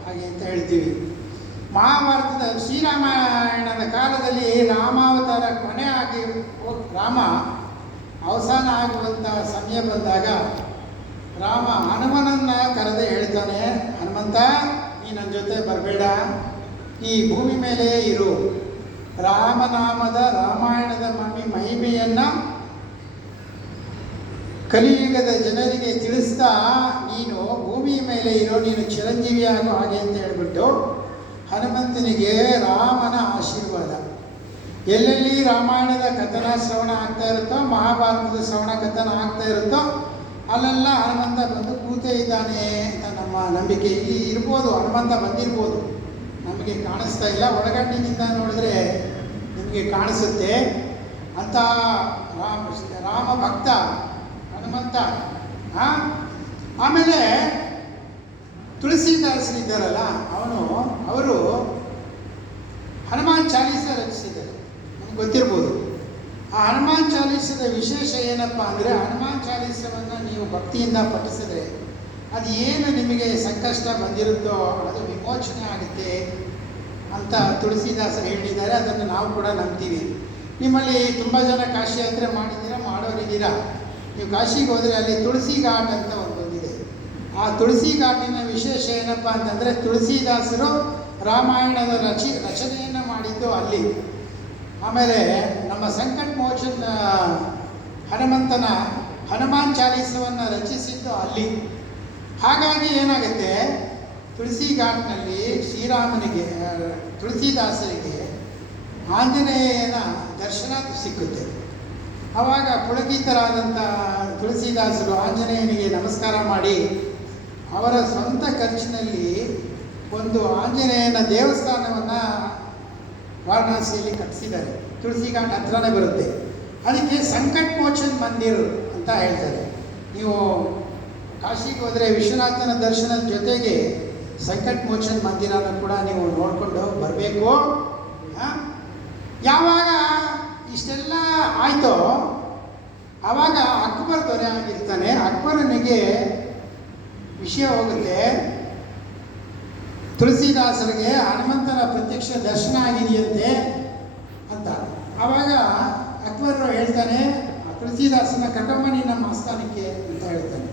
ಹಾಗೆ ಅಂತ ಹೇಳ್ತೀವಿ. ಮಹಾಭಾರತದ ಶ್ರೀರಾಮಾಯಣದ ಕಾಲದಲ್ಲಿ ರಾಮಾವತಾರ ಕೊನೆ ಆಗಿ ರಾಮ ಅವಸಾನ ಆಗುವಂಥ ಸಮಯ ಬಂದಾಗ ರಾಮ ಹನುಮನನ್ನ ಕರೆದು ಹೇಳ್ತಾನೆ, ಹನುಮಂತ ನೀ ನನ್ನ ಜೊತೆ ಬರಬೇಡ, ಈ ಭೂಮಿ ಮೇಲೆ ಇರು. ರಾಮನಾಮದ ರಾಮಾಯಣದ ಮಹಿಮೆಯನ್ನು ಕಲಿಯುಗದ ಜನರಿಗೆ ತಿಳಿಸ್ತಾ ನೀನು ಭೂಮಿ ಮೇಲೆ ಇರೋ, ನೀನು ಚಿರಂಜೀವಿಯಾಗೋ ಹಾಗೆ ಅಂತ ಹೇಳ್ಬಿಟ್ಟು ಹನುಮಂತನಿಗೆ ರಾಮನ ಆಶೀರ್ವಾದ. ಎಲ್ಲೆಲ್ಲಿ ರಾಮಾಯಣದ ಕಥನ ಶ್ರವಣ ಆಗ್ತಾ ಇರುತ್ತೋ, ಮಹಾಭಾರತದ ಶ್ರವಣ ಕಥನ ಆಗ್ತಾ ಇರುತ್ತೋ ಅಲ್ಲೆಲ್ಲ ಹನುಮಂತ ಬಂದು ಕೂತೇ ಇದ್ದಾನೆ ಅಂತ ನಮ್ಮ ನಂಬಿಕೆ. ಇಲ್ಲಿ ಇರ್ಬೋದು, ಹನುಮಂತ ಬಂದಿರ್ಬೋದು, ನಮಗೆ ಕಾಣಿಸ್ತಾ ಇಲ್ಲ, ಒಳಗಣ್ಣಿನಿಂದ ನೋಡಿದ್ರೆ ನಿಮಗೆ ಕಾಣಿಸುತ್ತೆ. ಅಂತ ರಾಮ ಭಕ್ತ ಹನುಮಂತ. ಆಮೇಲೆ ತುಳಸಿದಾಸರಿದ್ದಾರಲ್ಲ, ಅವರು ಹನುಮಾನ್ ಚಾಲೀಸ ರಚಿಸಿದ್ದಾರೆ, ನಮ್ಗೆ ಗೊತ್ತಿರ್ಬೋದು. ಆ ಹನುಮಾನ್ ಚಾಲೀಸದ ವಿಶೇಷ ಏನಪ್ಪ ಅಂದರೆ, ಹನುಮಾನ್ ಚಾಲೀಸವನ್ನು ನೀವು ಭಕ್ತಿಯಿಂದ ಪಠಿಸಿದ್ರೆ ಅದು ಏನು ನಿಮಗೆ ಸಂಕಷ್ಟ ಬಂದಿರುತ್ತೋ ಅದು ವಿಮೋಚನೆ ಆಗುತ್ತೆ ಅಂತ ತುಳಸಿದಾಸರು ಹೇಳಿದ್ದಾರೆ. ಅದನ್ನು ನಾವು ಕೂಡ ನಂಬ್ತೀವಿ. ನಿಮ್ಮಲ್ಲಿ ತುಂಬ ಜನ ಕಾಶಿ ಯಾತ್ರೆ ಮಾಡಿದ್ದೀರಾ, ಮಾಡೋರಿದ್ದೀರಾ. ನೀವು ಕಾಶಿಗೆ ಹೋದರೆ ಅಲ್ಲಿ ತುಳಸಿ ಘಾಟ್ ಅಂತ ಒಂದೊಂದಿದೆ. ಆ ತುಳಸಿ ಘಾಟಿನ ವಿಶೇಷ ಏನಪ್ಪ ಅಂತಂದರೆ, ತುಳಸಿದಾಸರು ರಾಮಾಯಣದ ರಚನೆಯನ್ನು ಮಾಡಿದ್ದು ಅಲ್ಲಿ. ಆಮೇಲೆ ನಮ್ಮ ಸಂಕಟ ಮೋಚನ ಹನುಮಂತನ ಹನುಮಾನ್ ಚಾಲೀಸವನ್ನು ರಚಿಸಿದ್ದು ಅಲ್ಲಿ. ಹಾಗಾಗಿ ಏನಾಗುತ್ತೆ, ತುಳಸಿ ಘಾಟ್ನಲ್ಲಿ ಶ್ರೀರಾಮನಿಗೆ ತುಳಸಿದಾಸರಿಗೆ ಆಂಜನೇಯನ ದರ್ಶನ ಸಿಕ್ಕುತ್ತೆ. ಆವಾಗ ಪುಳಕಿತರಾದಂಥ ತುಳಸಿದಾಸರು ಆಂಜನೇಯನಿಗೆ ನಮಸ್ಕಾರ ಮಾಡಿ ಅವರ ಸ್ವಂತ ಖರ್ಚಿನಲ್ಲಿ ಒಂದು ಆಂಜನೇಯನ ದೇವಸ್ಥಾನವನ್ನು ವಾರಣಾಸಿಯಲ್ಲಿ ಕಟ್ಟಿಸಿದ್ದಾರೆ. ತುಳಸಿ ಘಾಟ್ ಹತ್ರನೇ ಬರುತ್ತೆ. ಅದಕ್ಕೆ ಸಂಕಟ್ ಮೋಚನ್ ಮಂದಿರ್ ಅಂತ ಹೇಳ್ತಾರೆ. ನೀವು ಕಾಶಿಗೆ ಹೋದರೆ ವಿಶ್ವನಾಥನ ದರ್ಶನದ ಜೊತೆಗೆ ಸಂಕಟ್ ಮೋಚನ್ ಮಂದಿರನ ಕೂಡ ನೀವು ನೋಡಿಕೊಂಡು ಬರಬೇಕು. ಯಾವಾಗ ಇಷ್ಟೆಲ್ಲ ಆಯಿತೋ ಆವಾಗ ಅಕ್ಬರ್ ದೊರೆ ಆಗಿರ್ತಾನೆ. ಅಕ್ಬರನಿಗೆ ವಿಷಯ ಹೋಗುತ್ತೆ, ತುಳಸಿದಾಸರಿಗೆ ಹನುಮಂತನ ಪ್ರತ್ಯಕ್ಷ ದರ್ಶನ ಆಗಿದೆಯಂತೆ ಅಂತ. ಆವಾಗ ಅಕ್ಬರ್ ಹೇಳ್ತಾನೆ, ತುಳಸಿದಾಸನ ಕರ್ಕೊಂಬನ್ನಿ ನಮ್ಮ ಆಸ್ಥಾನಕ್ಕೆ ಅಂತ ಹೇಳ್ತಾನೆ.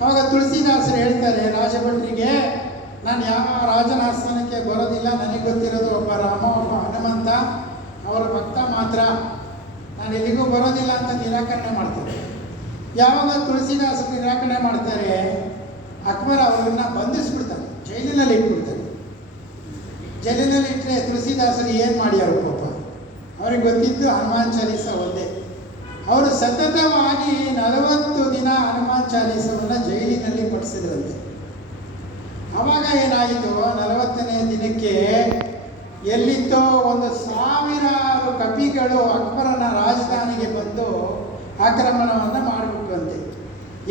ಆವಾಗ ತುಳಸಿದಾಸರು ಹೇಳ್ತಾರೆ ರಾಜಭಟ್ರಿಗೆ, ನಾನು ಯಾವ ರಾಜನ ಆಸ್ಥಾನಕ್ಕೆ ಬರೋದಿಲ್ಲ, ನನಗೆ ಗೊತ್ತಿರೋದು ಒಬ್ಬ ರಾಮ, ಒಬ್ಬ ಹನುಮಂತ, ಅವರ ಭಕ್ತ ಮಾತ್ರ, ನಾನು ಎಲ್ಲಿಗೂ ಬರೋದಿಲ್ಲ ಅಂತ ನಿರಾಕರಣೆ ಮಾಡ್ತಾರೆ. ಯಾವಾಗ ತುಳಸಿದಾಸರು ನಿರಾಕರಣೆ ಮಾಡ್ತಾರೆ, ಅಕ್ಬರ್ ಅವರನ್ನು ಬಂಧಿಸ್ಬಿಡ್ತಾನೆ, ಜೈಲಿನಲ್ಲಿ ಇಟ್ಬಿಡ್ತಾನೆ. ಜೈಲಿನಲ್ಲಿ ಇಟ್ಟರೆ ತುಳಸಿದಾಸರು ಏನು ಮಾಡ್ಯಾರು ಪಾಪ, ಅವ್ರಿಗೆ ಗೊತ್ತಿದ್ದು ಹನುಮಾನ್ ಚಾಲೀಸ ಒಂದೇ. ಅವರು ಸತತವಾಗಿ 40 ದಿನ ಹನುಮಾನ್ ಚಾಲೀಸವನ್ನು ಜೈಲಿನಲ್ಲಿ ಪಡಿಸಿದ್ರಂತೆ. ಆವಾಗ ಏನಾಯಿತು, 40ನೇ ದಿನಕ್ಕೆ ಎಲ್ಲಿತ್ತೋ 1,000 ಕಪಿಗಳು ಅಕ್ಬರನ ರಾಜಧಾನಿಗೆ ಬಂದು ಆಕ್ರಮಣವನ್ನು ಮಾಡಿಬಿಟ್ಟಂತೆ.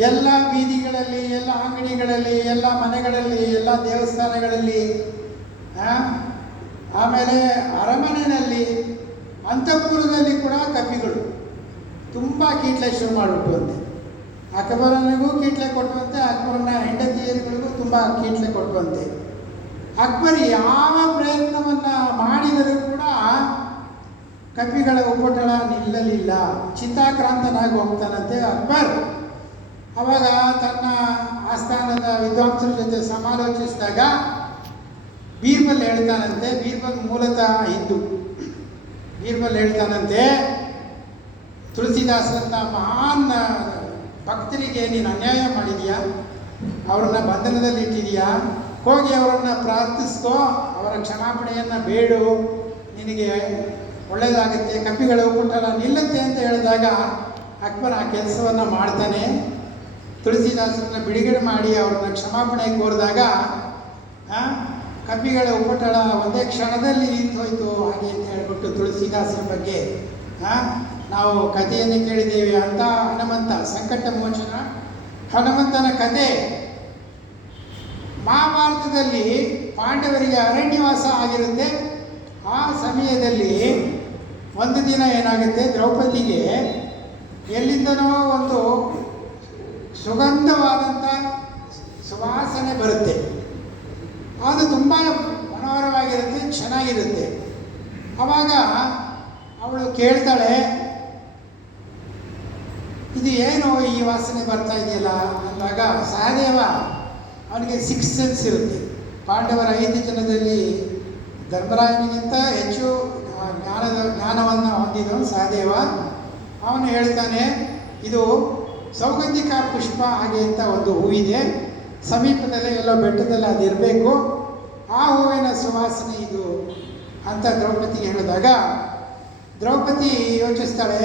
ಎಲ್ಲ ಬೀದಿಗಳಲ್ಲಿ, ಎಲ್ಲ ಅಂಗಡಿಗಳಲ್ಲಿ, ಎಲ್ಲ ಮನೆಗಳಲ್ಲಿ, ಎಲ್ಲ ದೇವಸ್ಥಾನಗಳಲ್ಲಿ, ಆಮೇಲೆ ಅರಮನೆಯಲ್ಲಿ, ಅಂತಃಪುರದಲ್ಲಿ ಕೂಡ ಕಪಿಗಳು ತುಂಬ ಕೀಟ್ಲೆ ಶುರು ಮಾಡಿಬಿಟ್ಟುವಂತೆ. ಅಕ್ಬರನಿಗೂ ಕೀಟ್ಲೆ ಕೊಟ್ಟುವಂತೆ, ಅಕ್ಬರನ ಹೆಂಡತಿಯರಿಗಳಿಗೂ ತುಂಬ ಕೀಟ್ಲೆ ಕೊಟ್ಟುವಂತೆ. ಅಕ್ಬರ್ ಯಾವ ಪ್ರಯತ್ನವನ್ನು ಮಾಡಿದರೂ ಕೂಡ ಕಪಿಗಳ ಉಪಟಳ ನಿಲ್ಲಲಿಲ್ಲ. ಚಿತ್ತಾಕ್ರಾಂತನಾಗಿ ಹೋಗ್ತಾನಂತೆ ಅಕ್ಬರ್. ಆವಾಗ ತನ್ನ ಆಸ್ಥಾನದ ವಿದ್ವಾಂಸರ ಜೊತೆ ಸಮಾಲೋಚಿಸಿದಾಗ ಬೀರ್ಬಲ್ ಹೇಳ್ತಾನಂತೆ, ಬೀರ್ಬಲ್ ಮೂಲತಃ ಹಿಂದೂ. ಬೀರ್ಬಲ್ ಹೇಳ್ತಾನಂತೆ, ತುಳಸಿದಾಸರಂಥ ಮಹಾನ್ ಭಕ್ತರಿಗೆ ನೀನು ಅನ್ಯಾಯ ಮಾಡಿದೀಯಾ, ಅವರನ್ನು ಬಂಧನದಲ್ಲಿ ಇಟ್ಟಿದೀಯಾ, ಹೋಗಿ ಅವರನ್ನು ಪ್ರಾರ್ಥಿಸ್ಕೋ, ಅವರ ಕ್ಷಮಾಪಣೆಯನ್ನು ಬೇಡು, ನಿನಗೆ ಒಳ್ಳೆಯದಾಗುತ್ತೆ, ಕಪಿಗಳ ಊಟಲ ನಿಲ್ಲುತ್ತೆ ಅಂತ ಹೇಳಿದಾಗ ಅಕ್ಬರ್ ಆ ಕೆಲಸವನ್ನು ಮಾಡ್ತಾನೆ. ತುಳಸಿದಾಸರನ್ನ ಬಿಡುಗಡೆ ಮಾಡಿ ಅವರನ್ನು ಕ್ಷಮಾಪಣೆ ಕೋರಿದಾಗ ಕಪಿಗಳ ಉಪಟಳ ಒಂದೇ ಕ್ಷಣದಲ್ಲಿ ನಿಂತು ಹೋಯಿತು. ಹಾಗೆ ಅಂತ ಹೇಳ್ಬಿಟ್ಟು ತುಳಸಿದಾಸರ ಬಗ್ಗೆ ನಾವು ಕಥೆಯನ್ನು ಕೇಳಿದ್ದೇವೆ. ಅಂತ ಹನುಮಂತ ಸಂಕಟ ಮೋಚನ ಹನುಮಂತನ ಕಥೆ ಮಹಾಭಾರತದಲ್ಲಿ ಪಾಂಡವರಿಗೆ ಅರಣ್ಯವಾಸ ಆಗಿರುತ್ತೆ. ಆ ಸಮಯದಲ್ಲಿ ಒಂದು ದಿನ ಏನಾಗುತ್ತೆ, ದ್ರೌಪದಿಗೆ ಎಲ್ಲಿಂದನೋ ಒಂದು ಸುಗಂಧವಾದಂಥ ಸುವಾಸನೆ ಬರುತ್ತೆ. ಅದು ತುಂಬ ಮನೋಹರವಾಗಿರುತ್ತೆ, ಚೆನ್ನಾಗಿರುತ್ತೆ. ಆವಾಗ ಅವಳು ಕೇಳ್ತಾಳೆ, ಇದು ಏನು ಈ ವಾಸನೆ ಬರ್ತಾ ಇದೆಯಲ್ಲ ಅಂದಾಗ ಸಹದೇವ ಅವನಿಗೆ 6th ಸೆನ್ಸ್ ಇರುತ್ತೆ. ಪಾಂಡವರ 5 ಜನದಲ್ಲಿ ಧರ್ಮರಾಯನಿಗಿಂತ ಹೆಚ್ಚು ಜ್ಞಾನವನ್ನು ಹೊಂದಿದವನು ಸಹದೇವ. ಅವನು ಹೇಳ್ತಾನೆ, ಇದು ಸೌಗಂಧಿಕ ಪುಷ್ಪ ಹಾಗೆ ಅಂತ ಒಂದು ಹೂವಿದೆ, ಸಮೀಪದಲ್ಲಿ ಎಲ್ಲೋ ಬೆಟ್ಟದಲ್ಲಿ ಅದಿರಬೇಕು, ಆ ಹೂವಿನ ಸುವಾಸನೆ ಇದು ಅಂತ ದ್ರೌಪದಿಗೆ ಹೇಳಿದಾಗ ದ್ರೌಪದಿ ಯೋಚಿಸ್ತಾಳೆ,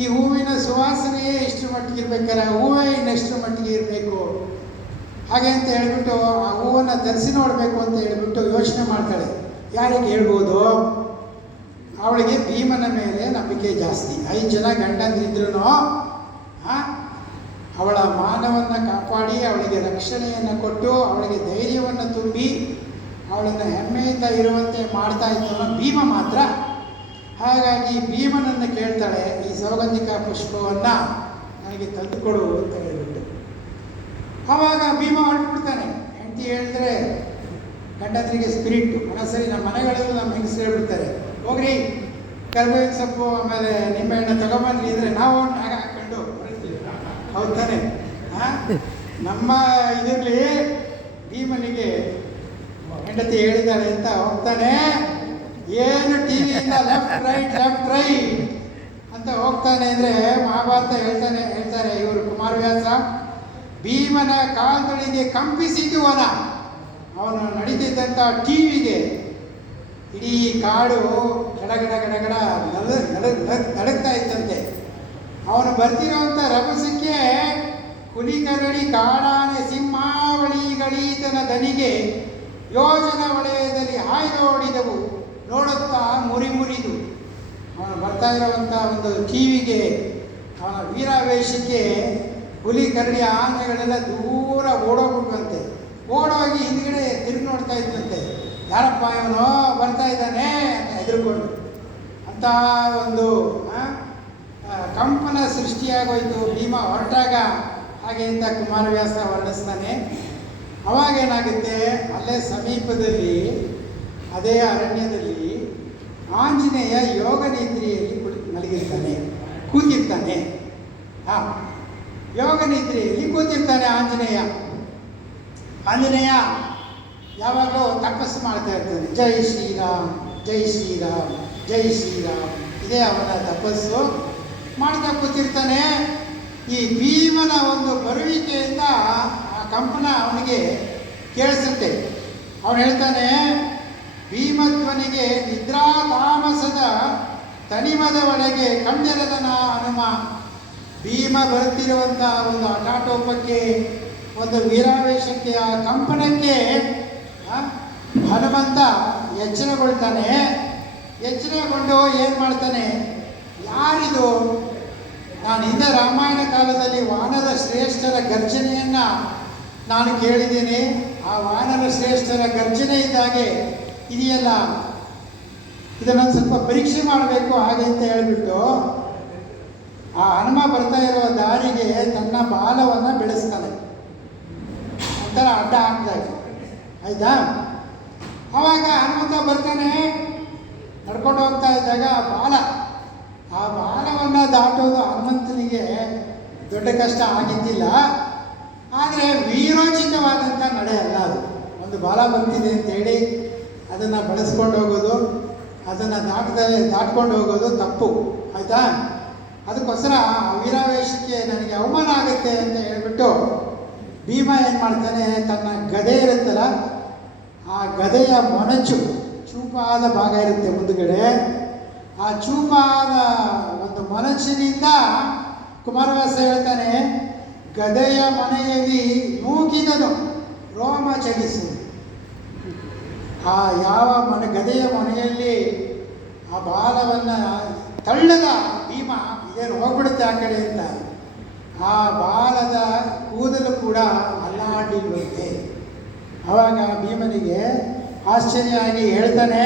ಈ ಹೂವಿನ ಸುವಾಸನೆಯೇ ಇಷ್ಟು ಮಟ್ಟಿಗೆ ಇರ್ಬೇಕಾರೆ ಹೂವೇ ಇನ್ನೆಷ್ಟು ಮಟ್ಟಿಗೆ ಇರಬೇಕು ಹಾಗೆ ಅಂತ ಹೇಳ್ಬಿಟ್ಟು ಆ ಹೂವನ್ನು ಧರಿಸಿ ನೋಡಬೇಕು ಅಂತ ಹೇಳ್ಬಿಟ್ಟು ಯೋಚನೆ ಮಾಡ್ತಾಳೆ. ಯಾರಿಗೆ ಹೇಳ್ಬೋದು? ಅವಳಿಗೆ ಭೀಮನ ಮೇಲೆ ನಂಬಿಕೆ ಜಾಸ್ತಿ. 5 ಜನ ಗಂಡಂದ್ರಿದ್ರೂ ಅವಳ ಮಾನವನ್ನು ಕಾಪಾಡಿ ಅವಳಿಗೆ ರಕ್ಷಣೆಯನ್ನು ಕೊಟ್ಟು ಅವಳಿಗೆ ಧೈರ್ಯವನ್ನು ತುಂಬಿ ಅವಳನ್ನು ಹೆಮ್ಮೆಯಿಂದ ಇರುವಂತೆ ಮಾಡ್ತಾ ಇದ್ದವನು ಭೀಮ ಮಾತ್ರ. ಹಾಗಾಗಿ ಭೀಮನನ್ನು ಕೇಳ್ತಾಳೆ, ಈ ಸೌಗಂಧಿಕ ಪುಷ್ಪವನ್ನು ನನಗೆ ತಂದುಕೊಡು ಅಂತ ಹೇಳ್ಬಿಟ್ಟು. ಆವಾಗ ಭೀಮ ಹೊರಟ್ಬಿಡ್ತಾನೆ. ಹೆಂಡತಿ ಹೇಳಿದ್ರೆ ಗಂಡಂದ್ರಿಗೆ ಸ್ಪಿರಿಟ್, ಸರಿ ನಮ್ಮ ಮನೆಗಳಲ್ಲೂ ನಮ್ಮ ಹೆಂಗಸರು ಹೇಳ್ಬಿಡ್ತಾರೆ, ಹೋಗ್ರಿ ಕರಿಬೇವಿನ ಸೊಪ್ಪು ಆಮೇಲೆ ನಿಂಬೆಹಣ್ಣು ತಗೊಂಬಂದ್ರಿ ಅಂದರೆ ನಾವು ಆಗ ಹಾಕೊಂಡು ಹೊರಡ್ತೀವಿ. ಹೌದು ತಾನೆ? ನಮ್ಮ ಇದರಲ್ಲಿ ಭೀಮನಿಗೆ ಹೆಂಡತಿ ಹೇಳಿದ್ದಾಳೆ ಅಂತ ಹೋಗ್ತಾನೆ. ಏನು ಟಿವಿಯಿಂದ ಲೆಫ್ಟ್ ರೈಟ್ ಅಂತ ಹೋಗ್ತಾನೆ ಅಂದರೆ ಮಹಾಭಾರತ ಹೇಳ್ತಾರೆ ಇವರು ಕುಮಾರವ್ಯಾಸ, ಭೀಮನ ಕಾಲ್ಗಳಿಗೆ ಕಂಪಿಸಿತು ವನ. ಅವನು ನಡೀತಿದ್ದಂಥ ಟಿವಿಗೆ ಇಡೀ ಕಾಡು ಗಡಗಡ ಗಡಗಡ ನಡಗ್ತಾ ಇತ್ತಂತೆ. ಅವನು ಬರ್ತಿರೋಂಥ ರಭಸಕ್ಕೆ ಹುಲಿಕರಡಿ ಕಾಡಾನೆ ಸಿಂಹಾವಳಿಗಳೀತನ ದನಿಗೆ ಯೋಜನ ವಲಯದಲ್ಲಿ ಹಾಯ್ದೋಡಿದವು ನೋಡುತ್ತಾ ಮುರಿದು. ಅವನು ಬರ್ತಾ ಇರುವಂಥ ಒಂದು ಕಿವಿಗೆ ಅವನ ವೀರಾವೇಶಕ್ಕೆ ಹುಲಿ ಕರಡಿ ಆನೆಗಳೆಲ್ಲ ದೂರ ಓಡೋಗ್ಬಿಟ್ವಂತೆ. ಓಡೋಗಿ ಹಿಂದ್ಗಡೆ ತಿರುಗಿ ನೋಡ್ತಾ ಇದ್ದಂತೆ, ಯಾರಪ್ಪ ಇವನು ಬರ್ತಾ ಇದ್ದಾನೆ ಅಂತ ಹೆದರ್ಕೊಂಡು. ಅಂತ ಒಂದು ಕಂಪನ ಸೃಷ್ಟಿಯಾಗೋಯ್ತು ಭೀಮ ಹೊರಟಾಗ ಹಾಗೆ ಅಂತ ಕುಮಾರವ್ಯಾಸ ವರ್ಣಿಸ್ತಾನೆ. ಅವಾಗೇನಾಗುತ್ತೆ, ಅಲ್ಲೇ ಸಮೀಪದಲ್ಲಿ ಅದೇ ಅರಣ್ಯದಲ್ಲಿ ಆಂಜನೇಯ ಯೋಗ ನಿದ್ರೆಯಲ್ಲಿ ಮಲಗಿರ್ತಾನೆ, ಕೂತಿರ್ತಾನೆ. ಯೋಗ ನಿದ್ರೆಯಲ್ಲಿ ಕೂತಿರ್ತಾನೆ ಆಂಜನೇಯ ಯಾವಾಗಲೂ ತಪಸ್ಸು ಮಾಡ್ತಾ ಇರ್ತಾನೆ. ಜೈ ಶ್ರೀರಾಮ್ ಜೈ ಶ್ರೀರಾಮ್ ಜೈ ಶ್ರೀರಾಮ್, ಇದೇ ಅವನ ತಪಸ್ಸು ಮಾಡ್ತಾ ಕೂತಿರ್ತಾನೆ. ಈ ಭೀಮನ ಒಂದು ಬರುವಿಕೆಯಿಂದ ಆ ಕಂಪನ ಅವನಿಗೆ ಕೇಳಿಸುತ್ತೆ. ಅವನು ಹೇಳ್ತಾನೆ, ಭೀಮಧ್ವನಿಗೆ ನಿದ್ರಾ ತಾಮಸದ ತನಿಮದ ಒಳಗೆ ಕಂಡೆರದನ ಹನುಮ. ಭೀಮ ಬರ್ತಿರುವಂಥ ಒಂದು ಹಠಾಟೋಪಕ್ಕೆ, ಒಂದು ವೀರಾವೇಶಕ್ಕೆ, ಆ ಕಂಪನಕ್ಕೆ ಹನುಮಂತ ಎಚ್ಚರಗೊಳ್ತಾನೆ. ಎಚ್ಚರಗೊಂಡು ಏನು ಮಾಡ್ತಾನೆ, ಯಾರಿದು? ನಾನು ಹಿಂದೆ ರಾಮಾಯಣ ಕಾಲದಲ್ಲಿ ವಾನರ ಶ್ರೇಷ್ಠರ ಗರ್ಜನೆಯನ್ನು ನಾನು ಕೇಳಿದ್ದೇನೆ. ಆ ವಾನರ ಶ್ರೇಷ್ಠರ ಗರ್ಜನೆ ಇದ್ದಾಗೆ ಇದೆಯಲ್ಲ, ಇದನ್ನು ಸ್ವಲ್ಪ ಪರೀಕ್ಷೆ ಮಾಡಬೇಕು ಹಾಗೆ ಅಂತ ಹೇಳಿಬಿಟ್ಟು ಆ ಹನುಮ ಬರ್ತಾ ಇರೋ ದಾರಿಗೆ ತನ್ನ ಬಾಲವನ್ನು ಬೆಳೆಸ್ತಾನೆ, ಒಂಥರ ಅಡ್ಡ ಹಾಕ್ದಾಗ. ಆಯಿತಾ? ಆವಾಗ ಹನುಮಂತ ಬರ್ತಾನೆ, ನಡ್ಕೊಂಡು ಹೋಗ್ತಾ ಇದ್ದಾಗ ಆ ಬಾಲವನ್ನು ದಾಟೋದು ಹನುಮಂತನಿಗೆ ದೊಡ್ಡ ಕಷ್ಟ ಆಗಿದ್ದಿಲ್ಲ. ಆದರೆ ವೀರೋಚಿತವಾದಂಥ ನಡೆ ಅಲ್ಲ ಅದು. ಒಂದು ಬಾಲ ಬರ್ತಿದೆ ಅಂತೇಳಿ ಅದನ್ನು ಬಳಸ್ಕೊಂಡು ಹೋಗೋದು, ಅದನ್ನು ದಾಟ್ಕೊಂಡು ಹೋಗೋದು ತಪ್ಪು. ಆಯಿತಾ? ಅದಕ್ಕೋಸ್ಕರ ಆ ವೀರಾವೇಶಕ್ಕೆ ನನಗೆ ಅವಮಾನ ಆಗುತ್ತೆ ಅಂತ ಹೇಳ್ಬಿಟ್ಟು ಭೀಮ ಏನು ಮಾಡ್ತಾನೆ, ತನ್ನ ಗದೆ ಇರುತ್ತಲ್ಲ, ಆ ಗದೆಯ ಮೊನಚು ಚೂಪಾದ ಭಾಗ ಇರುತ್ತೆ ಮುಂದುಗಡೆ, ಆ ಚೂಪಾದ ಒಂದು ಮೊನಚಿನಿಂದ ಕುಮಾರವ್ಯಾಸ ಹೇಳ್ತಾನೆ, ಗದೆಯ ಮನೆಯಲ್ಲಿ ನೂಕಿದನು ರೋಮ ಚಲಿಸು. ಆ ಯಾವ ಗದೆಯ ಮನೆಯಲ್ಲಿ ಆ ಬಾಲವನ್ನು ತಳ್ಳದ ಭೀಮ ಇದೇನು ಹೋಗ್ಬಿಡುತ್ತೆ ಆ ಕಡೆ ಅಂತ, ಆ ಬಾಲದ ಕೂದಲು ಕೂಡ ಅಲ್ಲಾಡಿರುವಂತೆ. ಆವಾಗ ಭೀಮನಿಗೆ ಆಶ್ಚರ್ಯ ಆಗಿ ಹೇಳ್ತಾನೆ,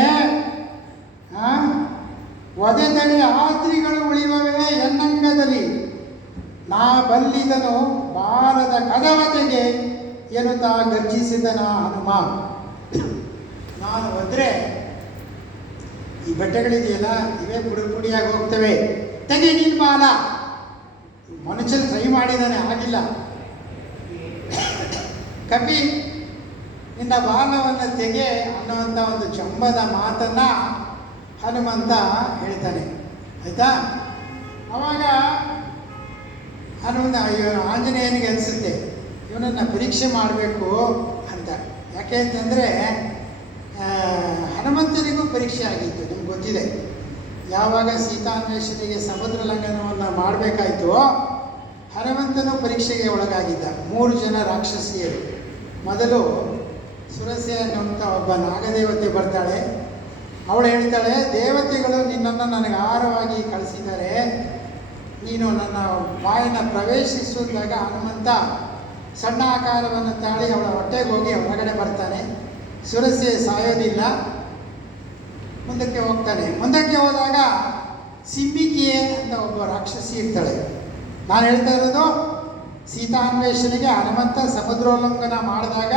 ಒದೆದಡಿ ಆದ್ರಿಗಳು ಉಳಿಯುವವೇ ಎನ್ನಂಗದಲ್ಲಿ ನಾ ಬಲ್ಲಿದನು ಬಾಲದ ಕದವತೆಗೆ ಎನ್ನುತ್ತಾ ಗರ್ಜಿಸಿದನ ಹನುಮ. ನಾನು ಹೋದರೆ ಈ ಬಟ್ಟೆಗಳಿದೆಯಲ್ಲ ಇವೇ ಪುಡಿ ಪುಡಿಯಾಗಿ ಹೋಗ್ತವೆ, ತೆಗೆ ನೀನು ಬಾಲ. ಮನುಷ್ಯನು ಟ್ರೈ ಮಾಡಿದ್ದಾನೆ, ಆಗಿಲ್ಲ. ಕಪಿ ನಿನ್ನ ಬಾಲವನ್ನು ತೆಗೆ ಅನ್ನುವಂಥ ಒಂದು ಜಂಬದ ಮಾತನ್ನು ಹನುಮಂತ ಹೇಳ್ತಾನೆ, ಆಯಿತಾ. ಅವಾಗ ಆಂಜನೇಯನಿಗೆ ಅನಿಸುತ್ತೆ ಇವನನ್ನು ಪರೀಕ್ಷೆ ಮಾಡಬೇಕು ಅಂತ. ಯಾಕೆ ಅಂತಂದರೆ ಹನುಮಂತನಿಗೂ ಪರೀಕ್ಷೆ ಆಗಿತ್ತು, ನಿಮ್ಗೆ ಗೊತ್ತಿದೆ. ಯಾವಾಗ ಸೀತಾನ್ವೇಷಣೆಗೆ ಸಮುದ್ರ ಲಂಘನವನ್ನು ಮಾಡಬೇಕಾಯ್ತು, ಹನುಮಂತನು ಪರೀಕ್ಷೆಗೆ ಒಳಗಾಗಿದ್ದ. 3 ಜನ ರಾಕ್ಷಸಿಯರು. ಮೊದಲು ಸುರಸೆ ಅನ್ನುವಂಥ ಒಬ್ಬ ನಾಗದೇವತೆ ಬರ್ತಾಳೆ. ಅವಳು ಹೇಳ್ತಾಳೆ, ದೇವತೆಗಳು ನಿನ್ನನ್ನು ನನಗೆ ಆಹಾರವಾಗಿ ಕಳಿಸಿದ್ದಾರೆ, ನೀನು ನನ್ನ ಬಾಯನ್ನು ಪ್ರವೇಶಿಸುವಾಗ ಹನುಮಂತ ಸಣ್ಣ ಆಕಾರವನ್ನು ತಾಳಿ ಅವಳ ಹೊಟ್ಟೆಗೆ ಹೋಗಿ ಹೊರಗಡೆ ಬರ್ತಾನೆ. ಸುರಸೆ ಸಾಯೋದಿಲ್ಲ, ಮುಂದಕ್ಕೆ ಹೋಗ್ತಾನೆ. ಮುಂದಕ್ಕೆ ಹೋದಾಗ ಸಿಂಬಿಕಿಯೇ ಅಂತ ಒಬ್ಬ ರಾಕ್ಷಸಿ ಇರ್ತಾಳೆ. ನಾನು ಹೇಳ್ತಾ ಇರೋದು ಸೀತಾನ್ವೇಷಣೆಗೆ ಹನುಮಂತ ಸಮುದ್ರೋಲ್ಲಂಘನ ಮಾಡಿದಾಗ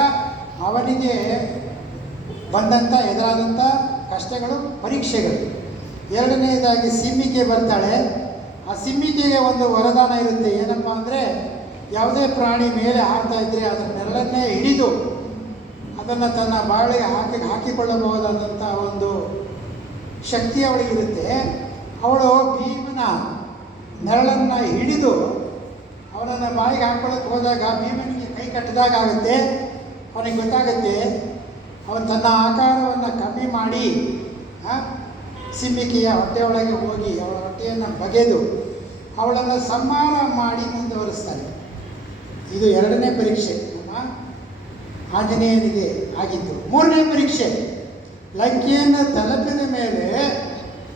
ಅವನಿಗೆ ಬಂದಂಥ ಎದುರಾದಂಥ ಕಷ್ಟಗಳು, ಪರೀಕ್ಷೆಗಳು. ಎರಡನೇದಾಗಿ ಸಿಂಹಿಕೆ ಬರ್ತಾಳೆ. ಆ ಸಿಂಹಿಕೆಗೆ ಒಂದು ವರದಾನ ಇರುತ್ತೆ. ಏನಪ್ಪ ಅಂದರೆ, ಯಾವುದೇ ಪ್ರಾಣಿ ಮೇಲೆ ಹಾರ್ತಾ ಇದ್ದರೆ ಅದರ ನೆರಳನ್ನೇ ಹಿಡಿದು ಅದನ್ನು ತನ್ನ ಬಾಳಿಗೆ ಹಾಕಿಕೊಳ್ಳಬಹುದಾದಂಥ ಒಂದು ಶಕ್ತಿ ಅವಳಿಗಿರುತ್ತೆ. ಅವಳು ಭೀಮನ ನೆರಳನ್ನು ಹಿಡಿದು ಅವನನ್ನು ಬಾಯಿಗೆ ಹಾಕ್ಕೊಳ್ಳೋಕೆ ಹೋದಾಗ ಭೀಮನಿಗೆ ಕೈ ಕಟ್ಟಿದಾಗುತ್ತೆ. ಅವನಿಗೆ ಗೊತ್ತಾಗುತ್ತೆ, ಅವನು ತನ್ನ ಆಕಾರವನ್ನು ಕಮ್ಮಿ ಮಾಡಿ ಸಿಂಹಿಕೆಯ ಹೊಟ್ಟೆಯೊಳಗೆ ಹೋಗಿ ಅವಳ ಹೊಟ್ಟೆಯನ್ನು ಬಗೆದು ಅವಳನ್ನು ಸಂಹಾರ ಮಾಡಿ ಮುಂದುವರಿಸ್ತಾನೆ. ಇದು 2ನೇ ಪರೀಕ್ಷೆ ನಮ್ಮ ಆಂಜನೇಯನಿಗೆ ಆಗಿತ್ತು. 3ನೇ ಪರೀಕ್ಷೆ, ಲಂಕೆಯನ್ನು ತಲುಪಿದ ಮೇಲೆ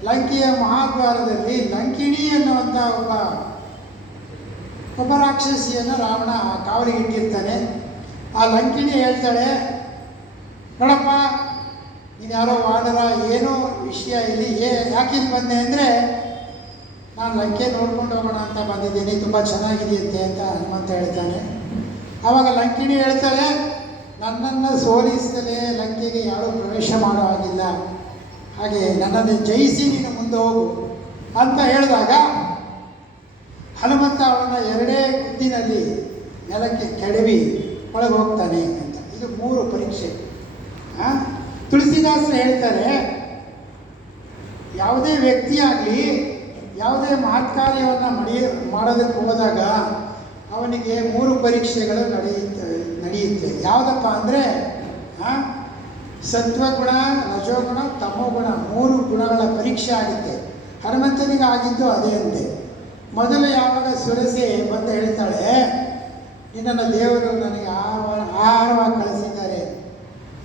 ಲಂಕೆಯ ಮಹಾದ್ವಾರದಲ್ಲಿ ಲಂಕಿಣಿ ಅನ್ನುವಂಥ ಒಬ್ಬ ರಾಕ್ಷಸಿಯನ್ನು ರಾವಣ ಕಾವಲಿಗೆ ಇಟ್ಟಿರ್ತಾನೆ. ಆ ಲಂಕಿಣಿ ಹೇಳ್ತಾಳೆ, ನೋಡಪ್ಪ ನೀನು ಯಾರೋ ವಾನರ, ಏನೋ ವಿಷಯ ಇಲ್ಲಿ, ಯಾಕಿಲ್ಲಿ ಬಂದೆ ಅಂದರೆ, ನಾನು ಲಂಕೆ ನೋಡ್ಕೊಂಡು ಹೋಗೋಣ ಅಂತ ಬಂದಿದ್ದೀನಿ, ತುಂಬ ಚೆನ್ನಾಗಿದೆಯಂತೆ ಅಂತ ಹನುಮಂತ ಹೇಳ್ತಾನೆ. ಆವಾಗ ಲಂಕಿಣಿ ಹೇಳ್ತಾಳೆ, ನನ್ನನ್ನು ಸೋಲಿಸಲೇ ಲಂಕೆಗೆ ಯಾರೂ ಪ್ರವೇಶ ಮಾಡೋ ಹಾಗಿಲ್ಲ, ಹಾಗೆ ನನ್ನನ್ನು ಜಯಿಸಿ ನೀನು ಮುಂದೆ ಹೋಗು ಅಂತ ಹೇಳಿದಾಗ ಹನುಮಂತ ಅವಳನ್ನು 2 ಗುದ್ದಿನಲ್ಲಿ ನೆಲಕ್ಕೆ ಕೆಡವಿ ಒಳಗೆ ಹೋಗ್ತಾನೆ ಅಂತ. ಇದು 3 ಪರೀಕ್ಷೆ. ತುಳಸಿದಾಸರು ಹೇಳ್ತಾರೆ, ಯಾವುದೇ ವ್ಯಕ್ತಿಯಾಗಲಿ ಯಾವುದೇ ಮಹತ್ ಕಾರ್ಯವನ್ನು ಮಾಡೋದಕ್ಕೆ ಹೋದಾಗ ಅವನಿಗೆ 3 ಪರೀಕ್ಷೆಗಳು ನಡೆಯುತ್ತೆ. ಯಾವುದಪ್ಪ ಅಂದರೆ ಸತ್ವಗುಣ, ರಜೋಗುಣ, ತಮೋಗುಣ, 3 ಗುಣಗಳ ಪರೀಕ್ಷೆ ಆಗುತ್ತೆ. ಹನುಮಂತನಿಗೆ ಆಗಿದ್ದು ಅದೇ ಅಂತೆ. ಮೊದಲು ಯಾವಾಗ ಸುರಸೆ ಬಂದು ಹೇಳ್ತಾಳೆ, ನಿನ್ನನ್ನು ದೇವರು ನನಗೆ ಆಹಾರವಾಗಿ ಕಳಿಸಿದ್ದಾರೆ,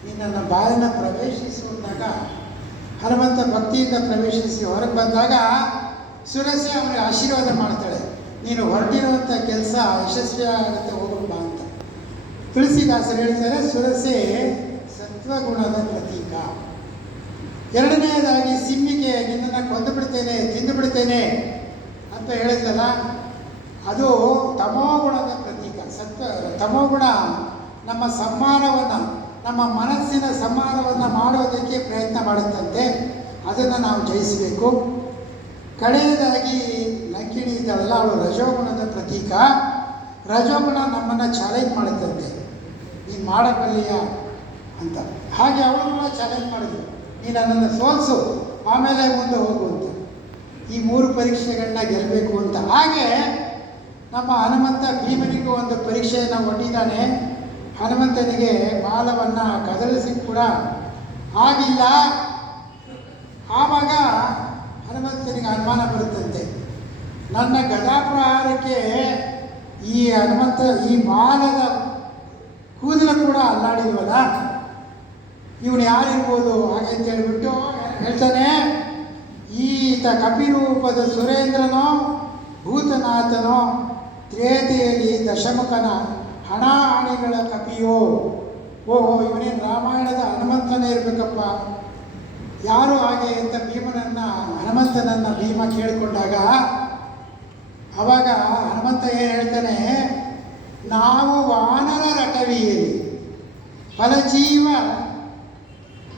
ನಿನ್ನನ್ನು ಬಾಯನ್ನು ಪ್ರವೇಶಿಸುವಾಗ ಹನುಮಂತ ಭಕ್ತಿಯಿಂದ ಪ್ರವೇಶಿಸಿ ಹೊರಗೆ ಬಂದಾಗ ಸುರಸೆ ಅವನಿಗೆ ಆಶೀರ್ವಾದ ಮಾಡ್ತಾಳೆ, ನೀನು ಹೊರಟಿರುವಂಥ ಕೆಲಸ ಯಶಸ್ವಿಯಾಗುತ್ತೆ, ಹೋಗಪ್ಪ ಅಂತ. ತುಳಸಿದಾಸರು ಹೇಳ್ತಾರೆ, ಸುರಸೆ ಸತ್ವಗುಣದ ಪ್ರತೀಕ. 2ನೇದಾಗಿ ಸಿಂಹಿಕೆ ನಿನ್ನನ್ನು ಕೊಂದು ಬಿಡ್ತೇನೆ, ತಿಂದು ಬಿಡ್ತೇನೆ ಅಂತ ಹೇಳಿದ್ರಲ್ಲ, ಅದು ತಮೋಗುಣದ ಪ್ರತೀಕ. ತಮೋಗುಣ ನಮ್ಮ ಸಂಹಾರವನ್ನು, ನಮ್ಮ ಮನಸ್ಸಿನ ಸಂಹಾರವನ್ನು ಮಾಡೋದಕ್ಕೆ ಪ್ರಯತ್ನ ಮಾಡುತ್ತಂತೆ. ಅದನ್ನು ನಾವು ಜಯಿಸಬೇಕು. ಕಡೆಯದಾಗಿ ಲಂಕಿಣಿ ಇದ್ದಾಳಲ್ಲ, ಅವಳು ರಜೋಗುಣದ ಪ್ರತೀಕ. ರಜೋಗುಣ ನಮ್ಮನ್ನು ಚಾಲೆಂಜ್ ಮಾಡುತ್ತಂತೆ, ನೀನು ಮಾಡಬಲ್ಲಿಯ ಅಂತ. ಹಾಗೆ ಅವಳು ಕೂಡ ಚಾಲೆಂಜ್ ಮಾಡಿದ್ರು, ನೀನು ನನ್ನನ್ನು ಸೋಲಿಸು, ಆಮೇಲೆ ಮುಂದೆ ಹೋಗು ಅಂತ. ಈ 3 ಪರೀಕ್ಷೆಗಳನ್ನ ಗೆಲ್ಲಬೇಕು ಅಂತ. ಹಾಗೆ ನಮ್ಮ ಹನುಮಂತ ಭೀಮನಿಗೂ ಒಂದು ಪರೀಕ್ಷೆಯನ್ನು ಒಡ್ಡಿದ್ದಾನೆ. ಹನುಮಂತನಿಗೆ ಬಾಲವನ್ನು ಕದಲಿಸಿ ಕೂಡ ಆಗಿಲ್ಲ. ಆವಾಗ ಹನುಮಂತನಿಗೆ ಅನುಮಾನ ಬರುತ್ತಂತೆ, ನನ್ನ ಗದಾಪ್ರಹಾರಕ್ಕೆ ಈ ಹನುಮಂತ ಈ ಬಾಲದ ಕೂದಲು ಕೂಡ ಅಲ್ಲಾಡಿಲ್ವಲ್ಲ, ಇವನು ಯಾರಿರ್ಬೋದು ಹಾಗೆ ಅಂತ ಹೇಳಿಬಿಟ್ಟು ಹೇಳ್ತಾನೆ, ಈತ ಕಪಿರೂಪದ ಸುರೇಂದ್ರನೋ ಭೂತನಾಥನೋ, ತ್ರೇತೆಯಲ್ಲಿ ದಶಮುಖನ ಹಣಾಹಣಿಗಳ ಕಪಿಯೋ. ಓಹೋ, ಇವನೇನು ರಾಮಾಯಣದ ಹನುಮಂತನೇ ಇರಬೇಕಪ್ಪ, ಯಾರು ಹಾಗೆ ಅಂತ ಹನುಮಂತನನ್ನು ಭೀಮ ಕೇಳಿಕೊಂಡಾಗ ಅವಾಗ ಹನುಮಂತ ಏನು ಹೇಳ್ತಾನೆ, ನಾವು ವಾನರ ರಟವಿಯಲ್ಲಿ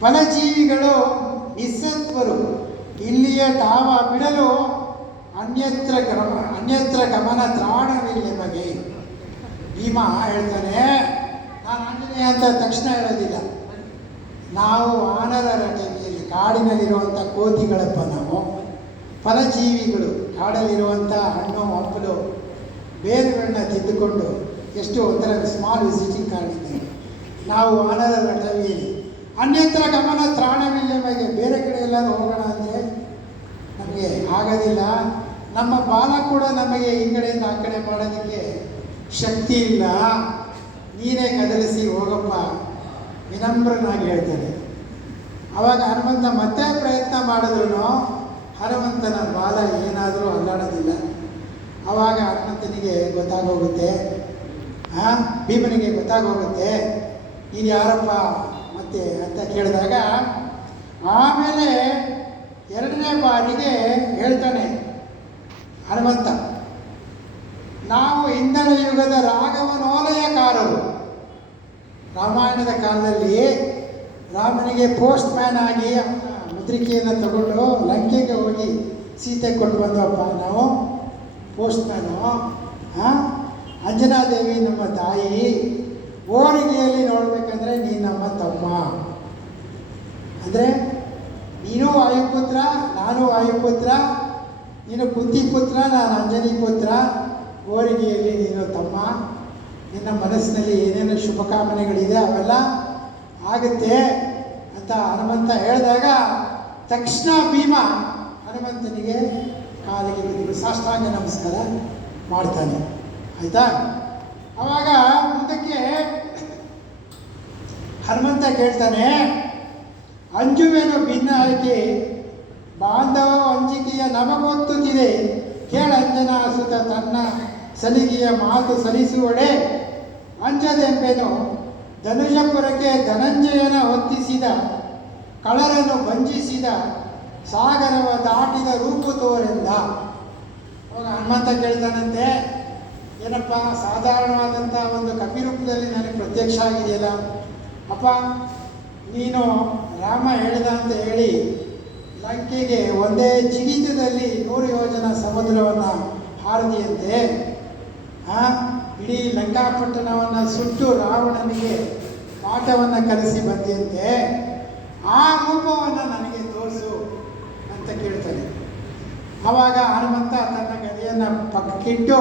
ಫಲಜೀವಿಗಳು ನಿಸ್ಸತ್ವರು, ಇಲ್ಲಿಯ ತಾವ ಬಿಡಲು ಅನ್ಯತ್ರ ಗಮನ ತ್ರಾಣವಿಲ್ಲ ಬಗೆ. ಭೀಮ ಹೇಳ್ತಾನೆ, ನಾನು ಆಂಜನೇಯ ಅಂತ ತಕ್ಷಣ ಹೇಳೋದಿಲ್ಲ. ನಾವು ವಾನರ ರಟವಿಯಲ್ಲಿ ಕಾಡಿನಲ್ಲಿರುವಂಥ ಕೋತಿಗಳಪ್ಪ. ನಾವು ಫಲಜೀವಿಗಳು, ಕಾಡಲ್ಲಿರುವಂಥ ಹಣ್ಣು ಹಂಪಲು ಬೇರುಗಳನ್ನ ತಿದ್ದುಕೊಂಡು ಎಷ್ಟು ಒಂಥರ ಸ್ಮಾಲ್ ವಿಸಿಟಿಂಗ್ ಕಾರ್ಡ್ ಇದ್ದೇವೆ ನಾವು ವಾನರ ರಟವಿಯಲ್ಲಿ. ಅನ್ಯತ್ರ ಗಮನ ತ್ರಾಣವಿಲ್ಲ ಬಗ್ಗೆ, ಬೇರೆ ಕಡೆ ಎಲ್ಲರೂ ಹೋಗೋಣ ಅಂದರೆ ನಮಗೆ ಆಗೋದಿಲ್ಲ. ನಮ್ಮ ಬಾಲ ಕೂಡ ನಮಗೆ ಈ ಕಡೆಯಿಂದ ಆ ಕಡೆ ಮಾಡೋದಕ್ಕೆ ಶಕ್ತಿ ಇಲ್ಲ. ನೀನೇ ಕದಲಿಸಿ ಹೋಗಪ್ಪ, ವಿನಮ್ರನಾಗಿ ಹೇಳ್ತಾನೆ. ಆವಾಗ ಹನುಮಂತ ಮತ್ತೆ ಪ್ರಯತ್ನ ಮಾಡಿದ್ರು ಹನುಮಂತನ ಬಾಲ ಏನಾದರೂ ಅಲ್ಲಾಡೋದಿಲ್ಲ. ಆವಾಗ ಹನುಮಂತನಿಗೆ ಗೊತ್ತಾಗೋಗುತ್ತೆ, ಭೀಮನಿಗೆ ಗೊತ್ತಾಗೋಗುತ್ತೆ, ನೀನು ಯಾರಪ್ಪ ಮತ್ತೆ ಅಂತ ಕೇಳಿದಾಗ ಆಮೇಲೆ ಎರಡನೇ ಬಾರಿಗೆ ಹೇಳ್ತಾನೆ ಹನುಮಂತ, ನಾವು ಹಿಂದಣ ಯುಗದ ರಾಘವನೋಲಯಕಾರರು. ರಾಮಾಯಣದ ಕಾಲದಲ್ಲಿ ರಾಮನಿಗೆ ಪೋಸ್ಟ್ ಮ್ಯಾನ್ ಆಗಿ ಮುದ್ರಿಕೆಯನ್ನು ತಗೊಂಡು ಲಂಕೆಗೆ ಹೋಗಿ ಸೀತೆ ಕೊಟ್ಟು ಬಂದವಪ್ಪ ನಾವು, ಪೋಸ್ಟ್ ಮ್ಯಾನು. ಅಂಜನಾದೇವಿ ನಮ್ಮ ತಾಯಿ, ಓರಿಗೆಯಲ್ಲಿ ನೋಡಬೇಕಂದ್ರೆ ನೀನು ನಮ್ಮ ತಮ್ಮ. ಅಂದರೆ ನೀನು ವಾಯುಪುತ್ರ, ನಾನು ವಾಯುಪುತ್ರ, ನೀನು ಕುಂತಿ ಪುತ್ರ, ನಾನು ಅಂಜನಿ ಪುತ್ರ. ಓರಿಗೆಯಲ್ಲಿ ನೀನು ತಮ್ಮ. ನಿನ್ನ ಮನಸ್ಸಿನಲ್ಲಿ ಏನೇನು ಶುಭಕಾಮನೆಗಳಿದೆ ಅವೆಲ್ಲ ಆಗುತ್ತೆ ಅಂತ ಹನುಮಂತ ಹೇಳಿದಾಗ ತಕ್ಷಣ ಭೀಮ ಹನುಮಂತನಿಗೆ ಕಾಲಿಗೆ ಬಿದ್ದು ಸಾಷ್ಟಾಂಗ ನಮಸ್ಕಾರ ಮಾಡ್ತಾನೆ. ಆಯಿತಾ? ಆವಾಗ ಮುಂದಕ್ಕೆ ಹನುಮಂತ ಕೇಳ್ತಾನೆ, ಅಂಜುವೆನು ಭಿನ್ನಾರಿಕೆ ಬಾಂಧವ ಅಂಜಿಕೆಯ ನಮಗೊತ್ತುತ್ತಿದೆ, ಕೇಳಂಜನಾ ಸುತ ತನ್ನ ಸಲಿಗೆಯ ಮಾತು ಸಲಿಸುವಡೆ. ಅಂಜದೆಂಬೆನು ಧನುಜಪುರಕ್ಕೆ ಧನಂಜಯನ ಹೊತ್ತಿಸಿದ, ಕಳರನ್ನು ಭಂಜಿಸಿದ, ಸಾಗರವ ದಾಟಿದ ರೂಪು ತೋರೆಂದ. ಅವಾಗ ಹನುಮಂತ ಕೇಳ್ತಾನಂತೆ, ಏನಪ್ಪ ಸಾಧಾರಣವಾದಂಥ ಒಂದು ಕಪಿರೂಪದಲ್ಲಿ ನನಗೆ ಪ್ರತ್ಯಕ್ಷ ಆಗಿದೆಯಲ್ಲ ಅಪ್ಪ, ನೀನು ರಾಮ ಹೇಳಿದ ಅಂತ ಹೇಳಿ ಲಂಕೆಗೆ ಒಂದೇ ಜಿಗಿತದಲ್ಲಿ 100 ಯೋಜನ ಸಮುದ್ರವನ್ನು ಹಾರಿದೆಯಂತೆ. ಇಡೀ ಲಂಕಾಪಟ್ಟಣವನ್ನು ಸುಟ್ಟು ರಾವಣನಿಗೆ ಪಾಠವನ್ನು ಕಲಿಸಿ ಬಂದಿಯಂತೆ. ಆ ರೂಪವನ್ನು ನನಗೆ ತೋರಿಸು ಅಂತ ಕೇಳ್ತಾನೆ. ಆವಾಗ ಹನುಮಂತ ತನ್ನ ಗದೆಯನ್ನು ಪಕ್ಕಕ್ಕಿಟ್ಟು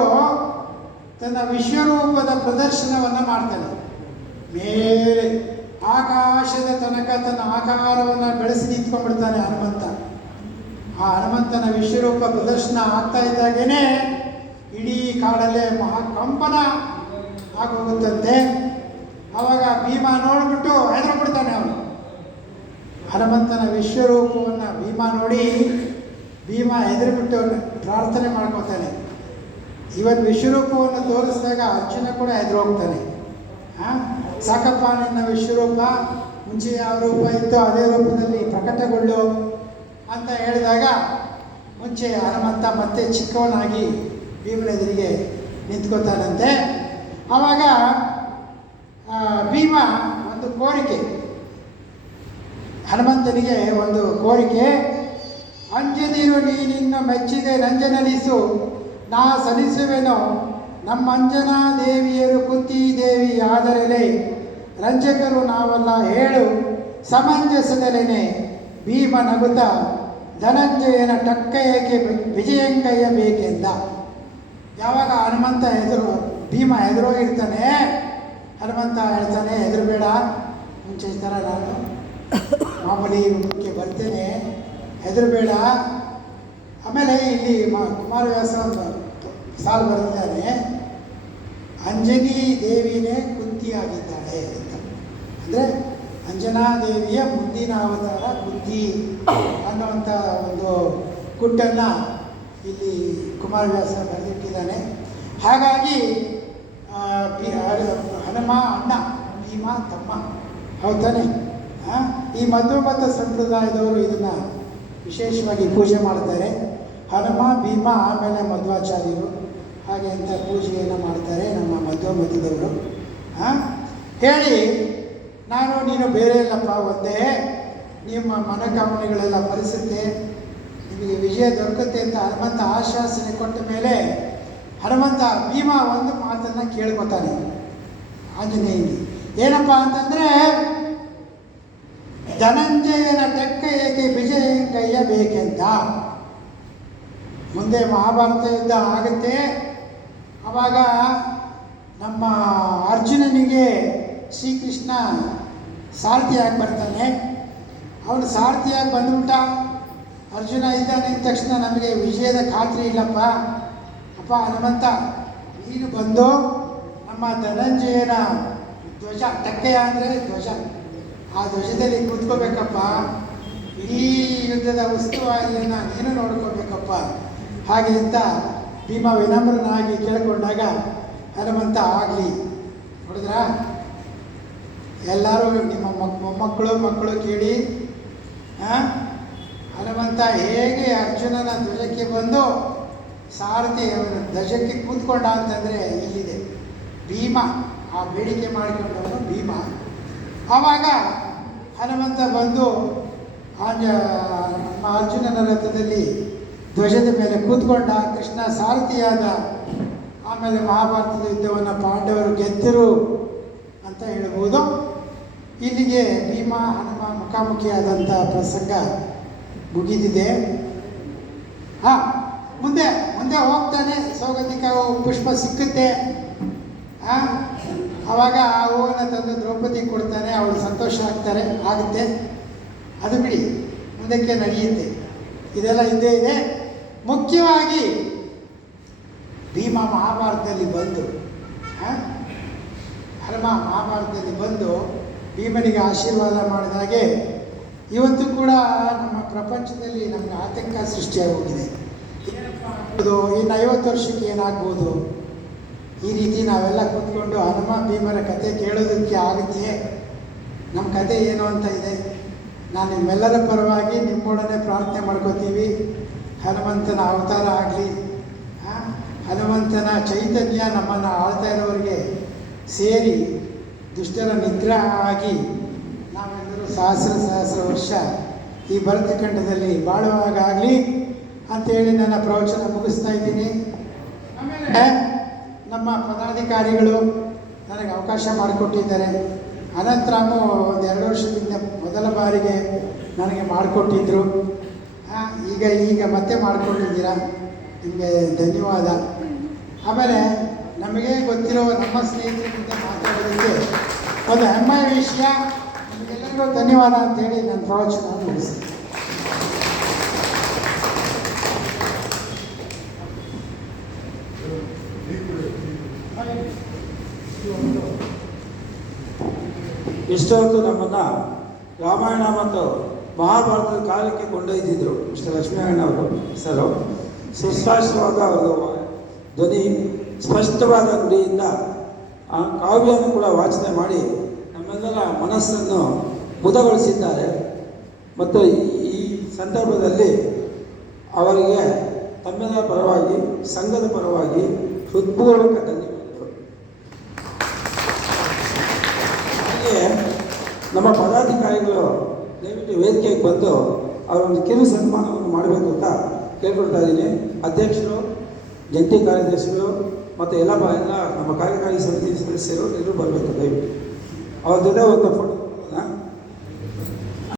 ತನ್ನ ವಿಶ್ವರೂಪದ ಪ್ರದರ್ಶನವನ್ನು ಮಾಡ್ತಾನೆ. ಮೇಲೆ ಆಕಾಶದ ತನಕ ತನ್ನ ಆಕಾರವನ್ನು ಬೆಳೆಸಿ ನಿಂತ್ಕೊಂಡ್ಬಿಡ್ತಾನೆ ಹನುಮಂತ. ಆ ಹನುಮಂತನ ವಿಶ್ವರೂಪ ಪ್ರದರ್ಶನ ಆಗ್ತಾ ಇದ್ದಾಗೇನೆ ಇಡೀ ಕಾಡಲ್ಲೇ ಮಹಾಕಂಪನ ಆಗೋಗುತ್ತಂತೆ. ಆವಾಗ ಭೀಮ ನೋಡಿಬಿಟ್ಟು ಹೆದರ್ಬಿಡ್ತಾನೆ. ಅವನು ಹನುಮಂತನ ವಿಶ್ವರೂಪವನ್ನು ಭೀಮ ನೋಡಿ ಭೀಮ ಹೆದರಿಬಿಟ್ಟು ಪ್ರಾರ್ಥನೆ ಮಾಡ್ಕೋತಾನೆ. ಇವನ್ ವಿಶ್ವರೂಪವನ್ನು ತೋರಿಸಿದಾಗ ಅರ್ಜುನ ಕೂಡ ಹೆದರೋಗ್ತಾನೆ. ಸಾಕಪ್ಪ ನಿನ್ನ ವಿಶ್ವರೂಪ ಮುಂಚೆ ಯಾವ ರೂಪ ಇತ್ತು ಅದೇ ರೂಪದಲ್ಲಿ ಪ್ರಕಟಗೊಳ್ಳು ಅಂತ ಹೇಳಿದಾಗ ಮುಂಚೆ ಹನುಮಂತ ಮತ್ತೆ ಚಿಕ್ಕವನಾಗಿ ಭೀಮನ ಎದುರಿಗೆ ನಿಂತ್ಕೋತಾನಂತೆ. ಆವಾಗ ಭೀಮ ಒಂದು ಕೋರಿಕೆ, ಹನುಮಂತನಿಗೆ ಒಂದು ಕೋರಿಕೆ, ಅಂಜದಿರು ನೀನಿನ್ನ ಮೆಚ್ಚಿದೆ ನಂಜನಲಿಸು ನಾ ಸಲ್ಲಿಸುವೆನೋ ನಮ್ಮ ಅಂಜನಾ ದೇವಿಯರು ಕುಂತಿ ದೇವಿ ಆದರೆಲೆ ರಂಜಕರು ನಾವಲ್ಲ ಹೇಳು ಸಮಂಜಸದಲೇನೆ. ಭೀಮ ನಗುತ್ತ ಧನಂಜಯನ ಟಕ್ಕಯ್ಯಕ್ಕೆ ವಿಜಯಂಗಯ್ಯ ಬೇಕೆಂದ. ಯಾವಾಗ ಹನುಮಂತ ಭೀಮ ಹೆದರೋಗಿರ್ತಾನೆ, ಹನುಮಂತ ಹೇಳ್ತಾನೆ, ಹೆದರಬೇಡ, ಮುಂಚೆ ಈ ಥರ ನಾನು ಮಾಮೂಲಿ ರೂಪಕ್ಕೆ ಬರ್ತೇನೆ, ಹೆದರಬೇಡ. ಆಮೇಲೆ ಇಲ್ಲಿ ಕುಮಾರವ್ಯಾಸ ಒಂದು ಸಾಲು ಬರೆದಿದ್ದಾನೆ, ಅಂಜನಿ ದೇವಿನೇ ಕುಂತಿಯಾಗಿದ್ದಾಳೆ ಅಂತ. ಅಂದರೆ ಅಂಜನಾ ದೇವಿಯ ಮುಂದಿನ ಅವತಾರ ಕುಂತಿ ಅನ್ನುವಂಥ ಒಂದು ಗುಟ್ಟನ್ನು ಇಲ್ಲಿ ಕುಮಾರವ್ಯಾಸ ಬರೆದಿಟ್ಟಿದ್ದಾನೆ. ಹಾಗಾಗಿ ಹನುಮ ಅಣ್ಣ, ಭೀಮ ತಮ್ಮ, ಹೌದಾನೆ. ಈ ಮಧ್ವಮತ ಸಂಪ್ರದಾಯದವರು ಇದನ್ನು ವಿಶೇಷವಾಗಿ ಪೂಜೆ ಮಾಡ್ತಾರೆ. ಹನುಮ, ಭೀಮ, ಆಮೇಲೆ ಮಧ್ವಾಚಾರ್ಯರು ಹಾಗೆ ಅಂತ ಪೂಜೆಯನ್ನು ಮಾಡ್ತಾರೆ ನಮ್ಮ ಮಧ್ಯದವರು. ಹೇಳಿ ನಾನು ನೀನು ಬೇರೆ ಇಲ್ಲಪ್ಪ, ಒಂದೇ ನಿಮ್ಮ ಮನೋಕಾಮನೆಗಳೆಲ್ಲ ಫಲಿಸುತ್ತೆ, ನಿಮಗೆ ವಿಜಯ ದೊರಕುತ್ತೆ ಅಂತ ಹನುಮಂತ ಆಶ್ವಾಸನೆ ಕೊಟ್ಟ ಮೇಲೆ ಹನುಮಂತ ಭೀಮ ಒಂದು ಮಾತನ್ನು ಕೇಳ್ಕೊತಾನೆ ಆಂಜನೇಯನಿಗೆ. ಏನಪ್ಪ ಅಂತಂದರೆ, ಧನಂಜಯನ ಟೆಕ್ಕ ಏಕೆ ವಿಜಯಂಗಯ್ಯಬೇಕೆಂದ. ಮುಂದೆ ಮಹಾಭಾರತ ಯುದ್ಧ ಆಗುತ್ತೆ. ಆವಾಗ ನಮ್ಮ ಅರ್ಜುನನಿಗೆ ಶ್ರೀಕೃಷ್ಣ ಸಾರಥಿಯಾಗಿ ಬರ್ತಾನೆ. ಅವನು ಸಾರಥಿಯಾಗಿ ಬಂದ್ಬಿಟ್ಟ. ಅರ್ಜುನ ಇದ್ದಾನೆ ಅಂದ ತಕ್ಷಣ ನಮಗೆ ವಿಜಯದ ಖಾತ್ರಿ ಇಲ್ಲಪ್ಪ. ಅಪ್ಪ ಹನುಮಂತ, ನೀನು ಬಂದು ನಮ್ಮ ಧನಂಜಯನ ಧ್ವಜ, ಟಕ್ಕೆಯ ಅಂದರೆ ಧ್ವಜ, ಆ ಧ್ವಜದಲ್ಲಿ ಕೂತ್ಕೋಬೇಕಪ್ಪ. ಇಡೀ ಯುದ್ಧದ ಉಸ್ತುವಾರಿಯನ್ನು ನೀನು ನೋಡ್ಕೋಬೇಕಪ್ಪ. ಹಾಗೆ ಅಂತ ಭೀಮ ವಿನಮ್ರನಾಗಿ ಕೇಳಿಕೊಂಡಾಗ ಹನುಮಂತ ಆಗಲಿ. ನೋಡಿದ್ರ, ಎಲ್ಲರೂ ನಿಮ್ಮ ಮಕ್ಕಳು ಕೇಳಿ ಹನುಮಂತ ಹೇಗೆ ಅರ್ಜುನನ ಧ್ವಜಕ್ಕೆ ಬಂದು ಸಾರಥಿ ಅವನ ಧ್ವಜಕ್ಕೆ ಕೂತ್ಕೊಂಡ ಅಂತಂದರೆ ಇಲ್ಲಿದೆ ಭೀಮ. ಆ ಬೇಡಿಕೆ ಮಾಡಿಕೊಂಡವನು ಭೀಮ. ಆವಾಗ ಹನುಮಂತ ಬಂದು ನಮ್ಮ ಅರ್ಜುನನ ರಥದಲ್ಲಿ ಧ್ವಜದ ಮೇಲೆ ಕೂತ್ಕೊಂಡ. ಕೃಷ್ಣ ಸಾರಥಿಯಾದ. ಆಮೇಲೆ ಮಹಾಭಾರತದ ಯುದ್ಧವನ್ನು ಪಾಂಡವರು ಗೆದ್ದರು ಅಂತ ಹೇಳ್ಬೋದು. ಇಲ್ಲಿಗೆ ಭೀಮ ಹನುಮ ಮುಖಾಮುಖಿಯಾದಂಥ ಪ್ರಸಂಗ ಮುಗಿದಿದೆ. ಮುಂದೆ ಹೋಗ್ತಾನೆ. ಸೌಗಂಧಿಕ ಪುಷ್ಪ ಸಿಕ್ಕುತ್ತೆ. ಆವಾಗ ಆ ಹೂವನ್ನು ತಂದು ದ್ರೌಪದಿ ಕೊಡ್ತಾನೆ. ಅವಳು ಸಂತೋಷ ಆಗುತ್ತೆ. ಅದು ಬಿಡಿ, ಮುಂದಕ್ಕೆ ನಡೆಯುತ್ತೆ. ಇದೆಲ್ಲ ಇದ್ದೇ ಇದೆ. ಮುಖ್ಯವಾಗಿ ಭೀಮ ಮಹಾಭಾರತದಲ್ಲಿ ಬಂದು ಹನುಮ ಮಹಾಭಾರತದಲ್ಲಿ ಬಂದು ಭೀಮನಿಗೆ ಆಶೀರ್ವಾದ ಮಾಡಿದಾಗೆ ಇವತ್ತು ಕೂಡ ನಮ್ಮ ಪ್ರಪಂಚದಲ್ಲಿ ನಮಗೆ ಆತಂಕ ಸೃಷ್ಟಿಯಾಗಿ ಹೋಗಿದೆ. ಏನಪ್ಪ ಆಗ್ಬೋದು, ಇನ್ನು 50 ವರ್ಷಕ್ಕೆ ಏನಾಗ್ಬೋದು? ಈ ರೀತಿ ನಾವೆಲ್ಲ ಕೂತ್ಕೊಂಡು ಹನುಮ ಭೀಮರ ಕತೆ ಕೇಳೋದಕ್ಕೆ ಆಗುತ್ತೆ. ನಮ್ಮ ಕತೆ ಏನು ಅಂತ ಇದೆ. ನಾನು ನಿಮ್ಮೆಲ್ಲರ ಪರವಾಗಿ ನಿಮ್ಮೊಡನೆ ಪ್ರಾರ್ಥನೆ ಮಾಡ್ಕೋತೀವಿ. ಹನುಮಂತನ ಅವತಾರ ಆಗಲಿ, ಹನುಮಂತನ ಚೈತನ್ಯ ನಮ್ಮನ್ನು ಆಳ್ತಾ ಇರೋರಿಗೆ ಸೇರಿ ದುಷ್ಟರ ನಿಗ್ರಹ ಆಗಿ ನಾವೆಲ್ಲರೂ ಸಹಸ್ರ ವರ್ಷ ಈ ಭರತಖಂಡದಲ್ಲಿ ಬಾಳುವಾಗಲಿ ಅಂತೇಳಿ ನನ್ನ ಪ್ರವಚನ ಮುಗಿಸ್ತಾ ಇದ್ದೀನಿ. ಆಮೇಲೆ ನಮ್ಮ ಪದಾಧಿಕಾರಿಗಳು ನನಗೆ ಅವಕಾಶ ಮಾಡಿಕೊಟ್ಟಿದ್ದಾರೆ. ಅನಂತರಾಮು ಒಂದು 2 ವರ್ಷದಿಂದ ಮೊದಲ ಬಾರಿಗೆ ನನಗೆ ಮಾಡಿಕೊಟ್ಟಿದ್ದರು. ಈಗ ಮತ್ತೆ ಮಾಡಿಕೊಂಡಿದ್ದೀರಾ, ನಿಮಗೆ ಧನ್ಯವಾದ. ಆಮೇಲೆ ನಮಗೆ ಗೊತ್ತಿರೋ ನಮ್ಮ ಸ್ನೇಹಿತರ ಜೊತೆ ಮಾತಾಡೋದಕ್ಕೆ ಒಂದು ಹೆಮ್ಮೆಯ ವಿಷಯ. ನಿಮಗೆಲ್ಲರಿಗೂ ಧನ್ಯವಾದ ಅಂತೇಳಿ ನನ್ನ ಪ್ರವಚನ ಮುಗಿಸ್ತೀನಿ. ಇಷ್ಟೊತ್ತು ನಮ್ಮನ್ನು ರಾಮಾಯಣ ಮತ್ತು ಮಹಾಭಾರತದ ಕಾಲಕ್ಕೆ ಕೊಂಡೊಯ್ದಿದ್ರು ಮಿಸ್ಟರ್ ಲಕ್ಷ್ಮೀನಾರಾಯಣವರು ಸರು. ಸುಸ್ಪಷ್ಟವಾದ ಅವರು ಧ್ವನಿ, ಸ್ಪಷ್ಟವಾದ ನುಡಿಯಿಂದ ಆ ಕಾವ್ಯವನ್ನು ಕೂಡ ವಾಚನೆ ಮಾಡಿ ನಮ್ಮೆಲ್ಲರ ಮನಸ್ಸನ್ನು ಮುದಗೊಳಿಸಿದ್ದಾರೆ. ಮತ್ತು ಈ ಸಂದರ್ಭದಲ್ಲಿ ಅವರಿಗೆ ತಮ್ಮೆಲ್ಲರ ಪರವಾಗಿ, ಸಂಘದ ಪರವಾಗಿ ಹೃತ್ಪೂರ್ವಕ ಧನ್ಯವಾದಗಳು. ಹಾಗೆ ನಮ್ಮ ಪದಾಧಿಕಾರಿಗಳು ದಯವಿಟ್ಟು ವೇದಿಕೆಗೆ ಬಂದು ಅವರೊಂದು ಕಿರು ಸನ್ಮಾನವನ್ನು ಮಾಡಬೇಕು ಅಂತ ಕೇಳ್ಕೊಳ್ತಾ ಇದ್ದೀನಿ. ಅಧ್ಯಕ್ಷರು, ಜಂಟಿ ಕಾರ್ಯದರ್ಶಿಗಳು ಮತ್ತು ಎಲ್ಲ ನಮ್ಮ ಕಾರ್ಯಕಾರಿ ಸಮಿತಿ ಸದಸ್ಯರು ಎಲ್ಲರೂ ಬರಬೇಕು. ದಯವಿಟ್ಟು ಅವ್ರ ಜೊತೆ ಒಂದು ಫೋಟೋ